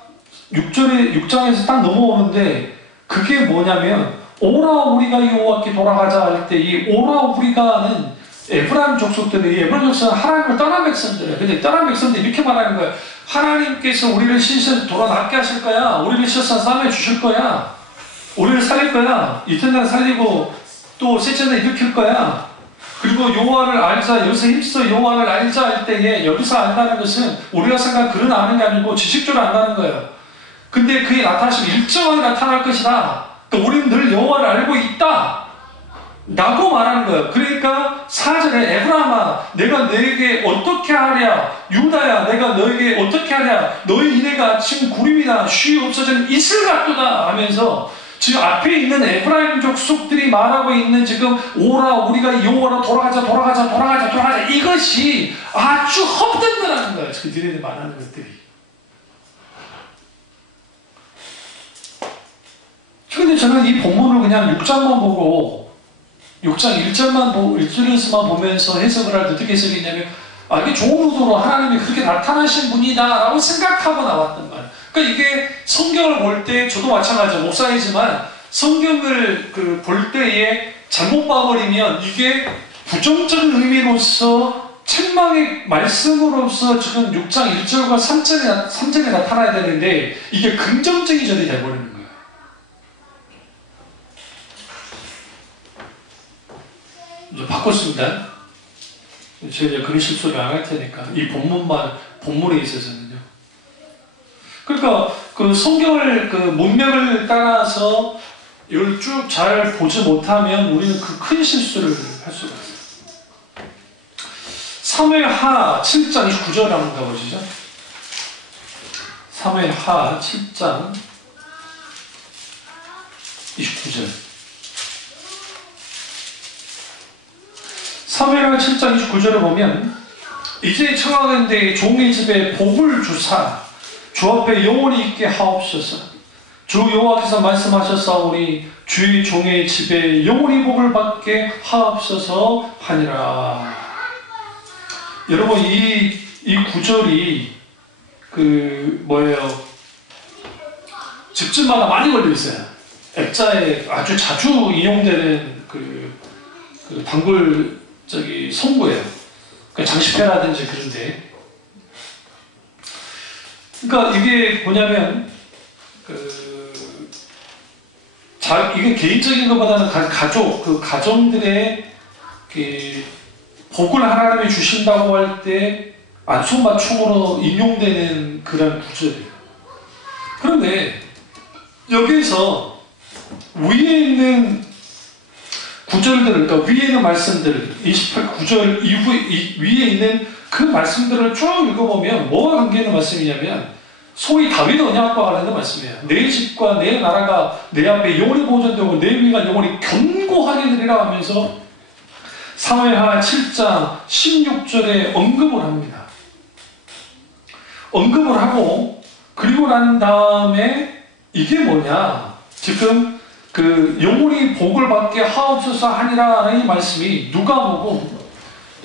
6장에서 딱 넘어오는데, 그게 뭐냐면 오라 우리가 여호와께 돌아가자 할 때 이 오라 우리가는 에브라임 족속들이, 에브라임 족속은 하나님을 떠난 백성들이에요. 근데 떠난 백성들이 이렇게 말하는 거예요. 하나님께서 우리를 씻어서 돌아 낫게 하실 거야. 우리를 씻어서 싸매 주실 거야. 우리를 살릴 거야. 이튿날 살리고 또 셋째 날 일으킬 거야. 그리고 여호와를 알자. 여기서 힘써 여호와를 알자 할 때에 여기서 안다는 것은 우리가 생각한 그런 아는 게 아니고 지식적으로 안다는 거예요. 근데 그의 나타나시면 일정하게 나타날 것이다. 그러니까 우리는 늘 여호와를 알고 있다 라고 말하는 거예요. 그러니까 4절에 에브라임아 내가 너에게 어떻게 하랴. 유다야 내가 너에게 어떻게 하랴. 너희 이내가 지금 구름이나 쉬 없어지는 이슬 같도다 하면서 지금 앞에 있는 에브라임 족속들이 말하고 있는 지금 오라 우리가 여호와로 돌아가자 이것이 아주 헛된다라는 거예요. 그들이 말하는 것들이. 근데 저는 이 본문을 그냥 6장만 보고 6장 1절에서만 보면서 해석을 할 때 어떻게 해석했냐면, 아, 이게 좋은 의도로 하나님이 그렇게 나타나신 분이다 라고 생각하고 나왔단 말이에요. 그러니까 이게 성경을 볼 때, 저도 마찬가지로 목사이지만 성경을 볼 때에 잘못 봐버리면 이게 부정적인 의미로서 책망의 말씀으로서 지금 6장 1절과 3절에 나타나야 되는데 이게 긍정적인 절이 되어버리는 거예요. 이제 바꿨습니다. 제가 이제 그런 실수를 안 할 테니까 이 본문에 있어서는요. 그러니까 그 성경을 그 문맥을 따라서 이걸 쭉 잘 보지 못하면 우리는 그 큰 실수를 할 수가 있어요. 사무엘하 7장 29절 한번 가보시죠. 사무엘하 7장 29절. 사무엘하 7장 29절을 보면 이제 청하건대 종의 집에 복을 주사 주 앞에 영원히 있게 하옵소서. 주 여호와께서 말씀하셨사오니 주의 종의 집에 영원히 복을 받게 하옵소서 하니라. 여러분 이 구절이 집집마다 많이 걸려 있어요. 액자에 아주 자주 인용되는 그 단골 성구예요. 그러니까 장식회라든지 그런데. 그러니까 이게 뭐냐면 이게 개인적인 것보다는 가정들의 복을 하나님이 주신다고 할 때 안손맞춤으로 인용되는 그런 구절이에요. 그런데 여기에서 위에 있는 구절들, 그러니까 위에 있는 말씀들, 28구절 위에 있는 그 말씀들을 쭉 읽어보면 뭐가 관계 있는 말씀이냐면 소위 다윗 언약과 관련된 말씀이에요. 내 집과 내 나라가 내 앞에 영원히 보존되고 내 위가 영원히 견고하게 되리라 하면서 사무엘하 7장 16절에 언급을 합니다. 언급을 하고 그리고 난 다음에 이게 뭐냐? 지금 영원히 복을 받게 하옵소서 하니라라는 이 말씀이 누가복음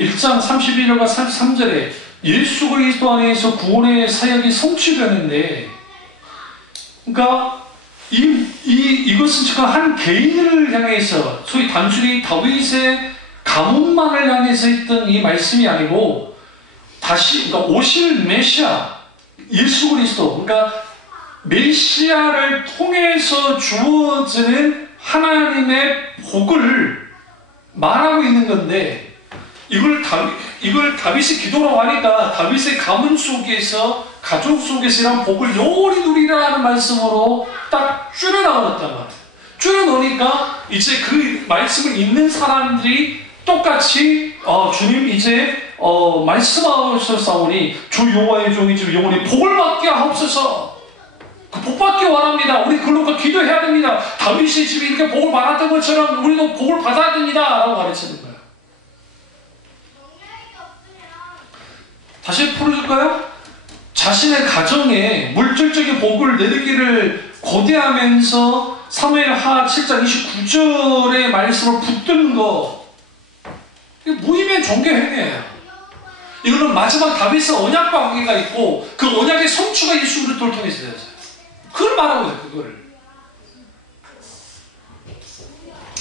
1장 31절과 33절에 예수 그리스도 안에서 구원의 사역이 성취되는데, 그러니까 이것은 지금 한 개인을 향해서 소위 단순히 다윗의 가문만을 향해서 했던 이 말씀이 아니고 그러니까 오실 메시아 예수 그리스도, 그러니까 메시아를 통해서 주어지는 하나님의 복을 말하고 있는 건데, 이걸 다윗의 기도라고 하니까 다윗의 가문 속에서 가족 속에서 이런 복을 영원히 누리라는 말씀으로 딱 줄여나왔단 말이에요. 줄여놓으니까 이제 그 말씀을 읽는 사람들이 똑같이 주님 이제 말씀하셨사오니 주 여호와의 종이 주 영원히 복을 받게 하옵소서. 그 복 받기 원합니다. 우리 그걸로 기도해야 됩니다. 다윗의 집이 이렇게 복을 받았던 것처럼 우리도 복을 받아야 됩니다 라고 가르치는 거예요. 다시 풀어줄까요? 자신의 가정에 물질적인 복을 내리기를 고대하면서 사무엘하 7장 29절의 말씀을 붙드는 거, 이게 무의미한 종교 행위예요. 이거는 마지막 다윗의 언약과 관계가 있고 그 언약의 성취가 예수 그리스도를 통해서 되었어요. 그걸 말하고 있어요. 그거를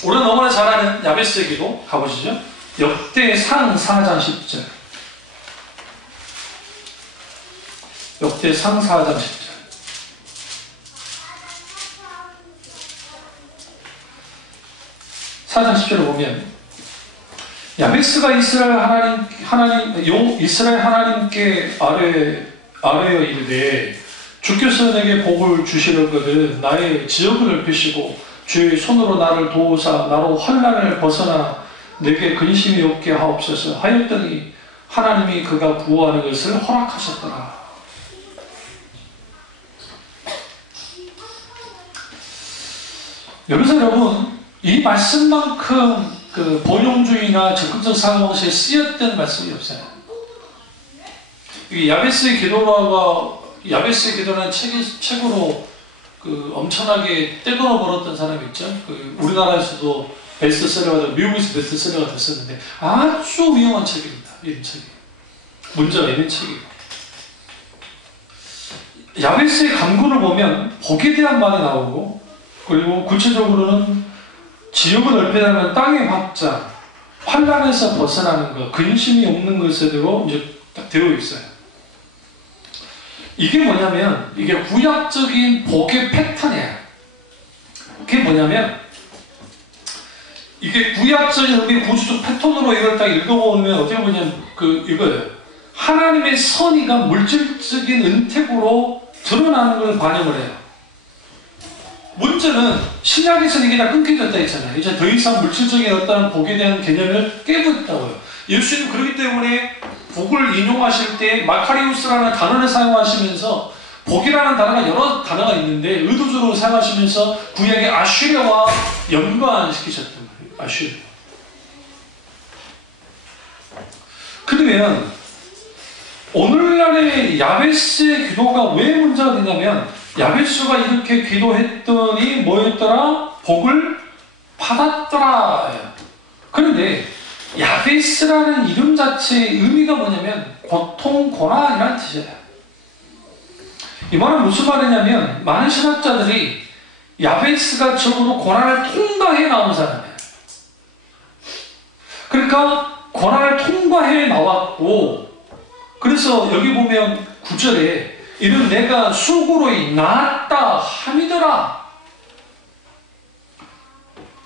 우리가 너무나 잘 아는 야베스의 기도 가보시죠. 역대상 4장 10절. 역대상 4장 10절. 사장 10절을 보면 야베스가 이스라엘 하나님께 아뢰어 이르되 주께서 내게 복을 주시려거든 나의 지역을 넓히시고 주의 손으로 나를 도우사 나로 환난을 벗어나 내게 근심이 없게 하옵소서 하였더니 하나님이 그가 구하는 것을 허락하셨더라. 여기서 여러분 이 말씀만큼 본용주의나 적극적 사고방식에 쓰였던 말씀이 없어요. 야베스의 기도라는 책으로 엄청나게 떼거나 벌었던 사람이 있죠. 우리나라에서도 베스트셀러가 되고 미국에서 베스트셀러가 됐었는데 아주 위험한 책입니다. 이런 책이 문제가 있는 책이에요. 야베스의 강구를 보면 복에 대한 말이 나오고, 그리고 구체적으로는 지역을 넓히려면 땅의 확장, 환란에서 벗어나는 것, 근심이 없는 것으로 이제 딱 되어 있어요. 이게 뭐냐면 이게 구약적인 복의 패턴이에요. 그게 뭐냐면 이게 구약적인 의미 구조적 패턴으로 이걸 딱 읽어보면 어떻게 보냐면 이거예요. 하나님의 선의가 물질적인 은택으로 드러나는 걸 반영을 해요. 문제는 신약에서는 이게 다 끊겨졌다 했잖아요. 이제 더 이상 물질적인 어떤 복에 대한 개념을 깨부었다고요. 예수님 그렇기 때문에 복을 인용하실 때 마카리우스라는 단어를 사용하시면서 복이라는 단어가 여러 단어가 있는데 의도적으로 사용하시면서 구약의 아슈레와 연관시키셨단 말이에요. 아슈레. 그러면 오늘날의 야베스의 기도가 왜 문제가 되냐면 야베스가 이렇게 기도했더니 뭐였더라? 복을 받았더라. 그런데 야베스라는 이름 자체의 의미가 뭐냐면 고통, 고난이라는 뜻이에요. 이 말은 무슨 말이냐면 많은 신학자들이 야베스가 적어도 고난을 통과해 나온 사람이에요. 그러니까 고난을 통과해 나왔고 그래서 여기 보면 9절에 이는 내가 수고로 나았다 함이더라.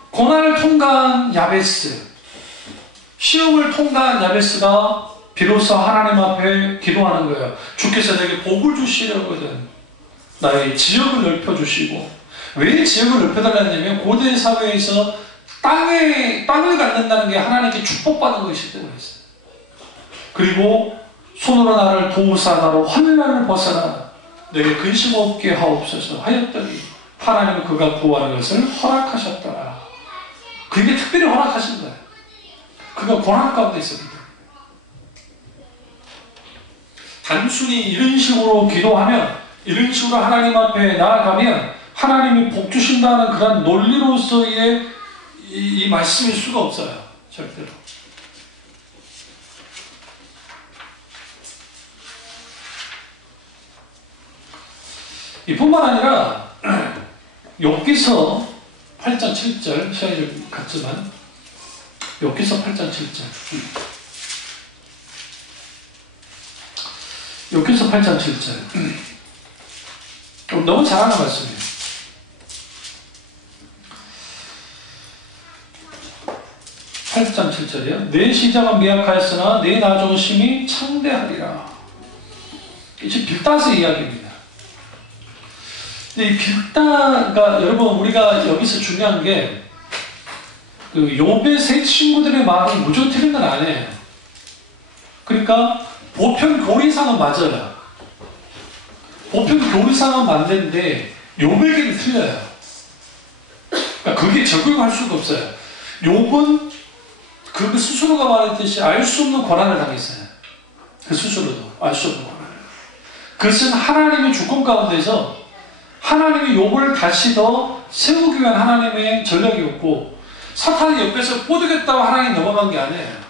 고난을 통과한 야베스, 시험을 통과한 야베스가 비로소 하나님 앞에 기도하는 거예요. 주께서 내게 복을 주시려거든 나의 지역을 넓혀주시고. 왜 지역을 넓혀달라냐면 고대 사회에서 땅을 갖는다는 게 하나님께 축복받은 것이기 때문에 있어요. 그리고 손으로 나를 도우사 나로 환난을 벗어나 내게 근심 없게 하옵소서 하였더니 하나님은 그가 구하는 것을 허락하셨더라. 그게 특별히 허락하신 거예요. 그가 고난 가운데 있었기 때문에. 단순히 이런 식으로 기도하면, 이런 식으로 하나님 앞에 나아가면 하나님이 복 주신다는 그런 논리로서의 이 말씀일 수가 없어요. 절대로. 이뿐만 아니라 욥기서 8장 7절 시간이 좀 갔지만 욥기서 8장 7절 욥기서 8장 7절 너무 잘하는 말씀이에요. 8장 7절이요. 내 시작은 미약하였으나 내 나중은 심히 창대하리라. 이제 빌닷의 이야기입니다. 이 빌닷가 여러분 우리가 여기서 중요한 게 그 욥의 세 친구들의 말이 무조건 틀린 건 아니에요. 그러니까 보편 교리상은 맞아요. 보편 교리상은 맞는데 욥에게는 틀려요. 그러니까 그게 적용할 수가 없어요. 욥은 그 스스로가 말했듯이 알 수 없는 고난을 당했어요. 그 스스로도 알 수 없는 고난을. 그것은 하나님의 주권 가운데서 하나님이 욥을 다시 더 세우기 위한 하나님의 전략이었고 사탄이 옆에서 뽀득였다고 하나님 넘어간 게 아니에요.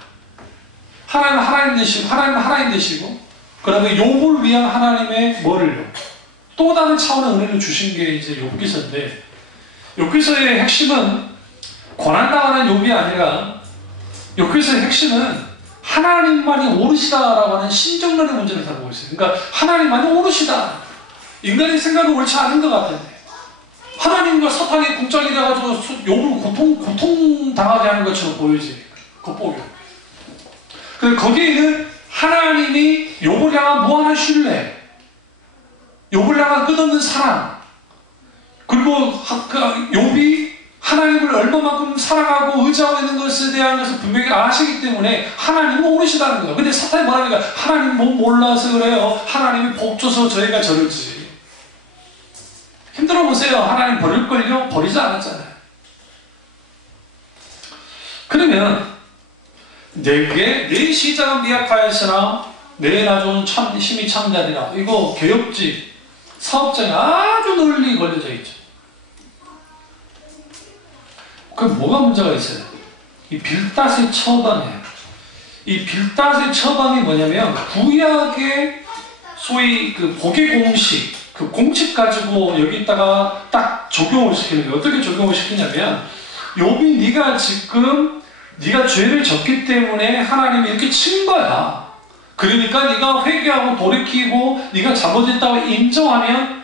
하나님은 하나님 되시고 하나님은 하나님 되시고 그 다음에 욥을 위한 하나님의 뭐를요? 또 다른 차원의 은혜를 주신 게 이제 욥기서인데 욥기서의 핵심은 고난당하는 욥이 아니라 욥기서의 핵심은 하나님만이 오르시다라고 하는 신정론의 문제를 다루고 있어요. 그러니까 하나님만이 오르시다. 인간의 생각은 옳지 않은 것 같은데 하나님과 사탄이 국장이 돼가지고 욥을 고통당하게 하는 것처럼 보여지. 겉보기. 그래서 거기에는 하나님이 욥을 향한 무한한 신뢰, 욥을 향한 끝없는 사랑, 그리고 욥이 하나님을 얼마만큼 사랑하고 의지하고 있는 것에 대한 것을 분명히 아시기 때문에 하나님은 오르시다는 거예요. 근데 사탄이 뭐라니까 하나님 뭐 몰라서 그래요. 하나님이 복 줘서 저희가 저러지. 힘들어 보세요. 하나님 버릴걸요? 버리지 않았잖아요. 그러면 내 시작은 미약하였으나 내 나중은 심히 창대하리라. 이거 개혁지 사업장에 아주 널리 걸려져 있죠. 그럼 뭐가 문제가 있어요? 이 빌닷의 처방이에요. 이 빌닷의 처방이 뭐냐면 구약의 소위 그 복의 공식, 그 공식 가지고 여기다가 딱 적용을 시키는 거예요. 어떻게 적용을 시키냐면 욥이 네가 지금 네가 죄를 졌기 때문에 하나님이 이렇게 친 거야. 그러니까 네가 회개하고 돌이키고 네가 잘못했다고 인정하면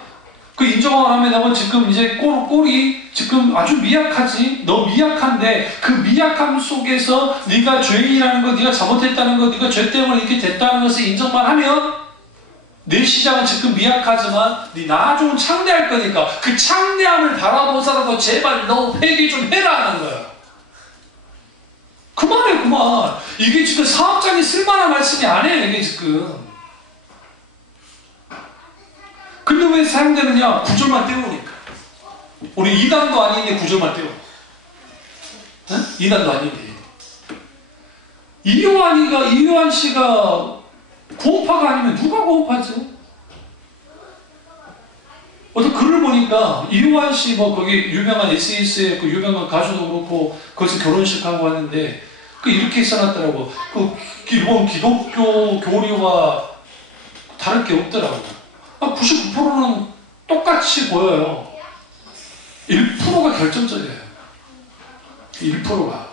그 인정을 하면 너 지금 이제 꼴이 지금 아주 미약하지. 너 미약한데 그 미약함 속에서 네가 죄인이라는 거, 네가 잘못했다는 거, 네가 죄 때문에 이렇게 됐다는 것을 인정만 하면 내 시작은 지금 미약하지만 네 나중은 창대할 거니까 그 창대함을 바라보더라도 제발 너 회개 좀 해라 하는 거야. 그만해 그만. 이게 지금 사업장이 쓸만한 말씀이 아니에요. 이게 지금. 근데 왜 사용되느냐? 구절만 떼우니까. 우리 2단도 아닌데 구절만 떼워. 응? 2단도 아닌데. 이요한 씨가 구원파가 아니면 누가 구원파죠? 어떤 글을 보니까 이요한 씨 뭐 거기 유명한 SES의 그 유명한 가수도 그렇고 거기서 결혼식 하고 하는데 그 이렇게 써놨더라고. 그 일본 기독교 교리와 다를 게 없더라고. 99%는 똑같이 보여요. 1%가 결정적이에요. 1%가.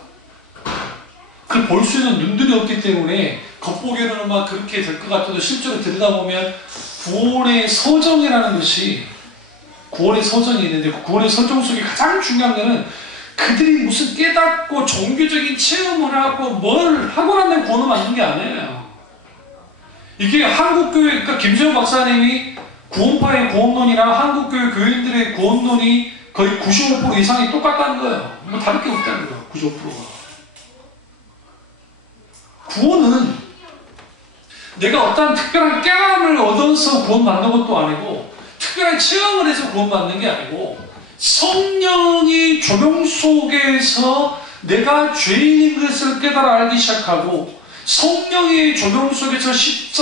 그걸 볼 수 있는 눈들이 없기 때문에 겉보기로는 막 그렇게 될 것 같아도 실제로 들여다보면 구원의 서정이라는 것이 구원의 서정이 있는데 그 구원의 서정 속에 가장 중요한 것은 그들이 무슨 깨닫고 종교적인 체험을 하고 뭘 하고 난 다음에 구원을 받는 게 아니에요. 이게 한국교회, 그러니까 김세호 박사님이 구원파의 구원론이랑 한국교회 교인들의 구원론이 거의 95% 이상이 똑같다는 거예요. 뭐 다를 게 없다는 거예요. 95%가. 구원은 내가 어떤 특별한 깨달음을 얻어서 구원받는 것도 아니고 특별한 체험을 해서 구원받는 게 아니고 성령이 조명 속에서 내가 죄인인 것을 깨달아 알기 시작하고 성령의 조명 속에서 예수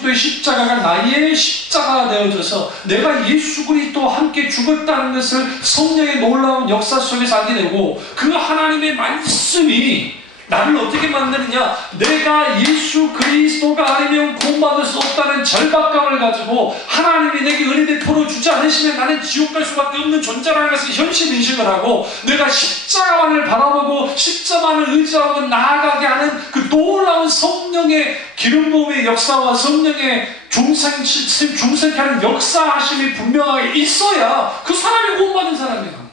그리스도의 십자가가 나의 십자가가 되어져서 내가 예수 그리스도와 함께 죽었다는 것을 성령의 놀라운 역사 속에서 알게 되고 그 하나님의 말씀이 나를 어떻게 만드느냐? 내가 예수 그리스도가 아니면 구원받을 수 없다는 절박감을 가지고 하나님이 내게 은혜 베풀어 주지 않으시면 나는 지옥 갈 수밖에 없는 존재라는 것을 현실 인식을 하고 내가 십자가만을 바라보고 십자가만을 의지하고 나아가게 하는 그 놀라운 성령의 기름 부음의 역사와 성령의 중생케 하는 역사하심이 분명하게 있어야 그 사람이 구원받은 사람이야.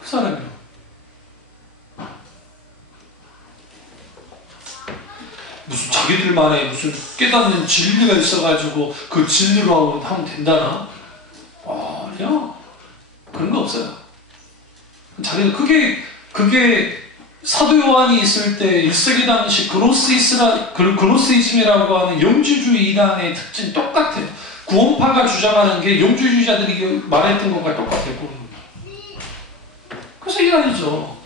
그 사람이요. 무슨 자기들만의 무슨 깨닫는 진리가 있어가지고 그 진리로 하면 된다나? 아니야. 그런 거 없어요. 자기는 그게 사도 요한이 있을 때 1세기 당시 그노시즘이라고 하는 영주주의 이단의 특징 똑같아요. 구원파가 주장하는 게 영주주의자들이 말했던 것과 똑같아요. 그래서 이단이죠.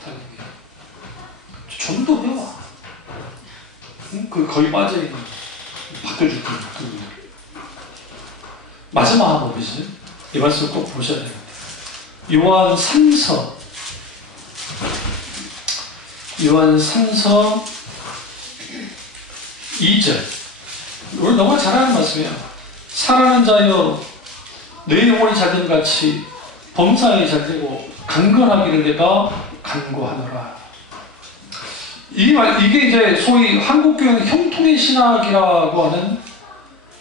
좀 더 배워. 거의 빠져있는. 바꿔줄 거예요. 마지막 한 번이지. 이 말씀 꼭 보셔야 됩니다. 요한 3서 2절. 우리 너무 잘 아는 말씀이에요. 사랑하는 자여, 내 영혼이 잘된 같이 범사에 잘되고 강건하기를 내가 간구하노라. 이게 이제 소위 한국교회는 형통의 신학이라고 하는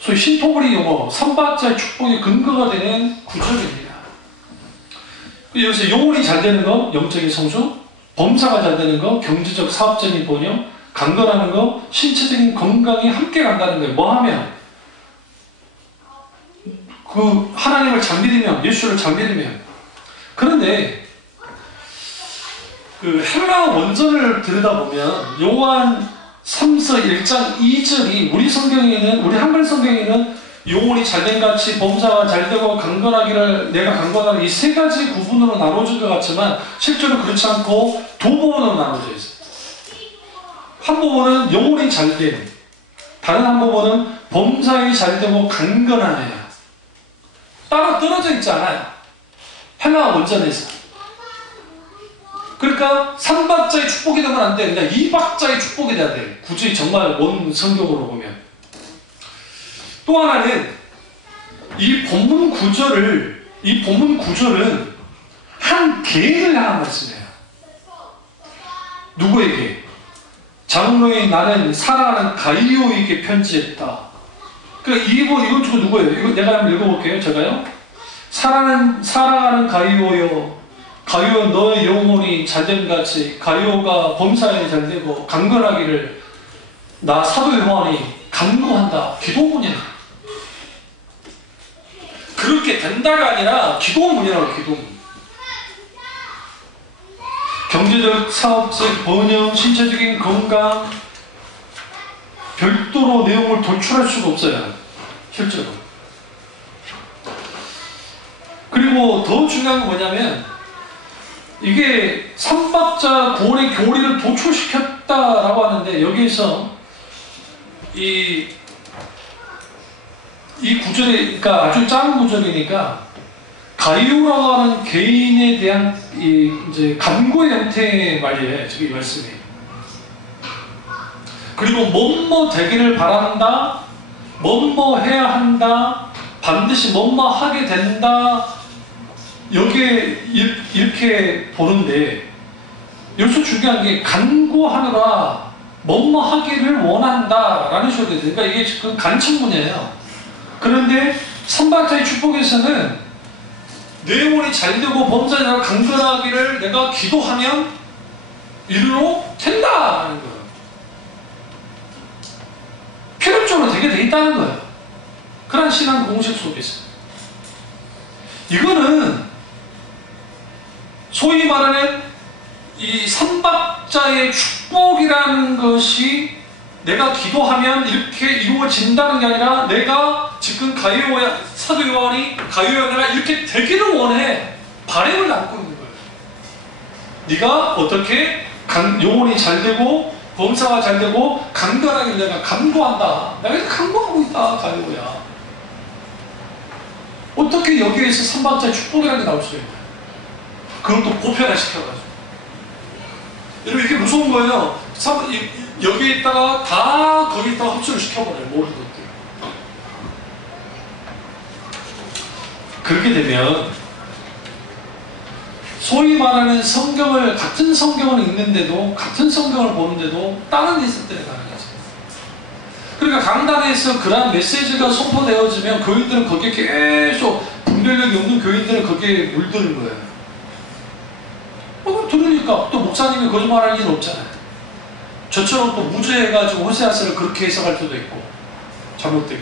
소위 신토불이 용어, 삼박자의 축복의 근거가 되는 구절입니다. 여기서 영혼이 잘 되는 거, 영적인 성수, 범사가 잘 되는 거, 경제적 사업적인 번영, 강건하는 거, 신체적인 건강이 함께 간다는 거예요. 뭐 하면? 그 하나님을 잘 믿으면, 예수를 잘 믿으면. 그런데 그 헬라 원전을 들여다보면 요한 3서 1장 2절이 우리 한글 성경에는 영혼이 잘된 같이 범사가 잘되고 강건하기를 내가 간구하라 이 세 가지 구분으로 나눠진 것 같지만 실제로 그렇지 않고 두 부분으로 나눠져 있어요. 한 부분은 영혼이 잘됨, 다른 한 부분은 범사에 잘되고 강건한 애야. 따로 떨어져 있지 않아요. 헬라 원전에서. 그러니까 3박자의 축복이 되면 안 돼. 그냥 2박자의 축복이 돼야 돼. 굳이 정말 원 성경으로 보면. 또 하나는 이 본문 구절을 이 본문 구절은 한 개인을 향한 말씀이에요. 누구에게? 장로인 나는 사랑하는 가이오에게 편지했다. 그러니까 이거 주고 누구예요? 이거 내가 한번 읽어볼게요. 제가요. 사랑하는 가이오여, 가이오 너의 영혼이 잘됨같이 가이오가 범사에 잘되고 강건하기를 나 사도 요한이 간구한다. 기도문이야. 그렇게 된다가 아니라 기도문이라고. 기도문. 경제적, 사업적, 번영, 신체적인 건강, 별도로 내용을 돌출할 수가 없어요. 실제로. 그리고 더 중요한 건 뭐냐면 이게 삼박자 구원의 교리를 도출시켰다라고 하는데, 여기에서 이 구절이, 그러니까 아주 작은 구절이니까 가이오라고 하는 개인에 대한 이제 간구의 형태의 말이에요. 지금 이 말씀이. 그리고 뭐뭐 되기를 바란다, 뭐뭐 해야 한다, 반드시 뭐뭐 하게 된다, 여기에 이렇게 보는데, 여기서 중요한 게 간구하느라 뭐뭐 하기를 원한다 라는 식으로 돼요. 그러니까 이게 지금 간청문이에요. 그런데 삼박자의 축복에서는 내 영혼이 잘되고 범사에 강건하기를 내가 기도하면 이리로 된다는 거예요. 필연적으로 되게 돼 있다는 거예요. 그런 신앙 공식 속에서. 이거는 소위 말하는 이 삼박자의 축복이라는 것이 내가 기도하면 이렇게 이루어진다는 게 아니라, 내가 지금 가이오야, 사도 요한이 가이오야 내가 이렇게 되기를 원해, 바람을 안고 있는 거예요. 네가 어떻게 영혼이 잘되고 범사가 잘되고 강건하게 내가 간구한다. 내가 이렇게 간구하고 있다. 가이오야. 어떻게 여기에서 삼박자의 축복이라는 게 나올 수가 있나요? 그것도 보편화시켜가지고. 여러분, 이게 무서운 거예요. 여기에 있다가 다 거기 있다가 합수를 시켜버려요. 모든 것들. 그렇게 되면 소위 말하는 성경을, 같은 성경을 읽는데도, 같은 성경을 보는데도 다른 해석 때문에 가능하죠. 그러니까 강단에서 그러한 메시지가 선포되어지면 교인들은 거기에 계속, 분별력이 없는 교인들은 거기에 물드는 거예요. 들으니까 또 목사님이 거짓말할 일은 없잖아요. 저처럼 또 무죄해가지고 호세아서를 그렇게 해석할 때도 있고, 잘못되게.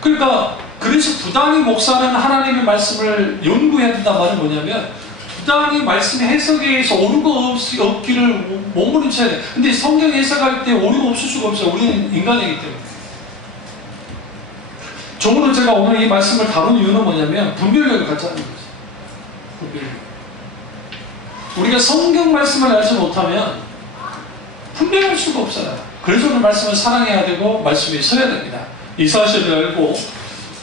그러니까 그래서 부단히 목사는 하나님의 말씀을 연구해야 된단 말은 뭐냐면, 부단히 말씀의 해석에 의해서 오류가 없기를 몸부림쳐야 돼. 근데 성경 해석할 때 오류가 없을 수가 없어요. 우리는 인간이기 때문에. 적어도 제가 오늘 이 말씀을 다룬 이유는 뭐냐면, 분별력을 갖자는 거죠. 분별력. 우리가 성경 말씀을 알지 못하면 분별할 수가 없어요. 그래서 오늘 말씀을 사랑해야 되고 말씀에 서야 됩니다. 이 사실을 알고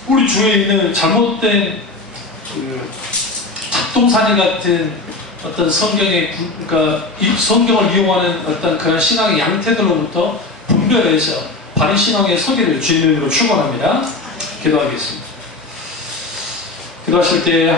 우리 중에 있는 잘못된 작동사니 같은 어떤 성경의, 그러니까 이 성경을 이용하는 어떤 그런 신앙의 양태들로부터 분별해서 바른 신앙의 서기를 주님으로 축원합니다. 기도하겠습니다. 기도하실 때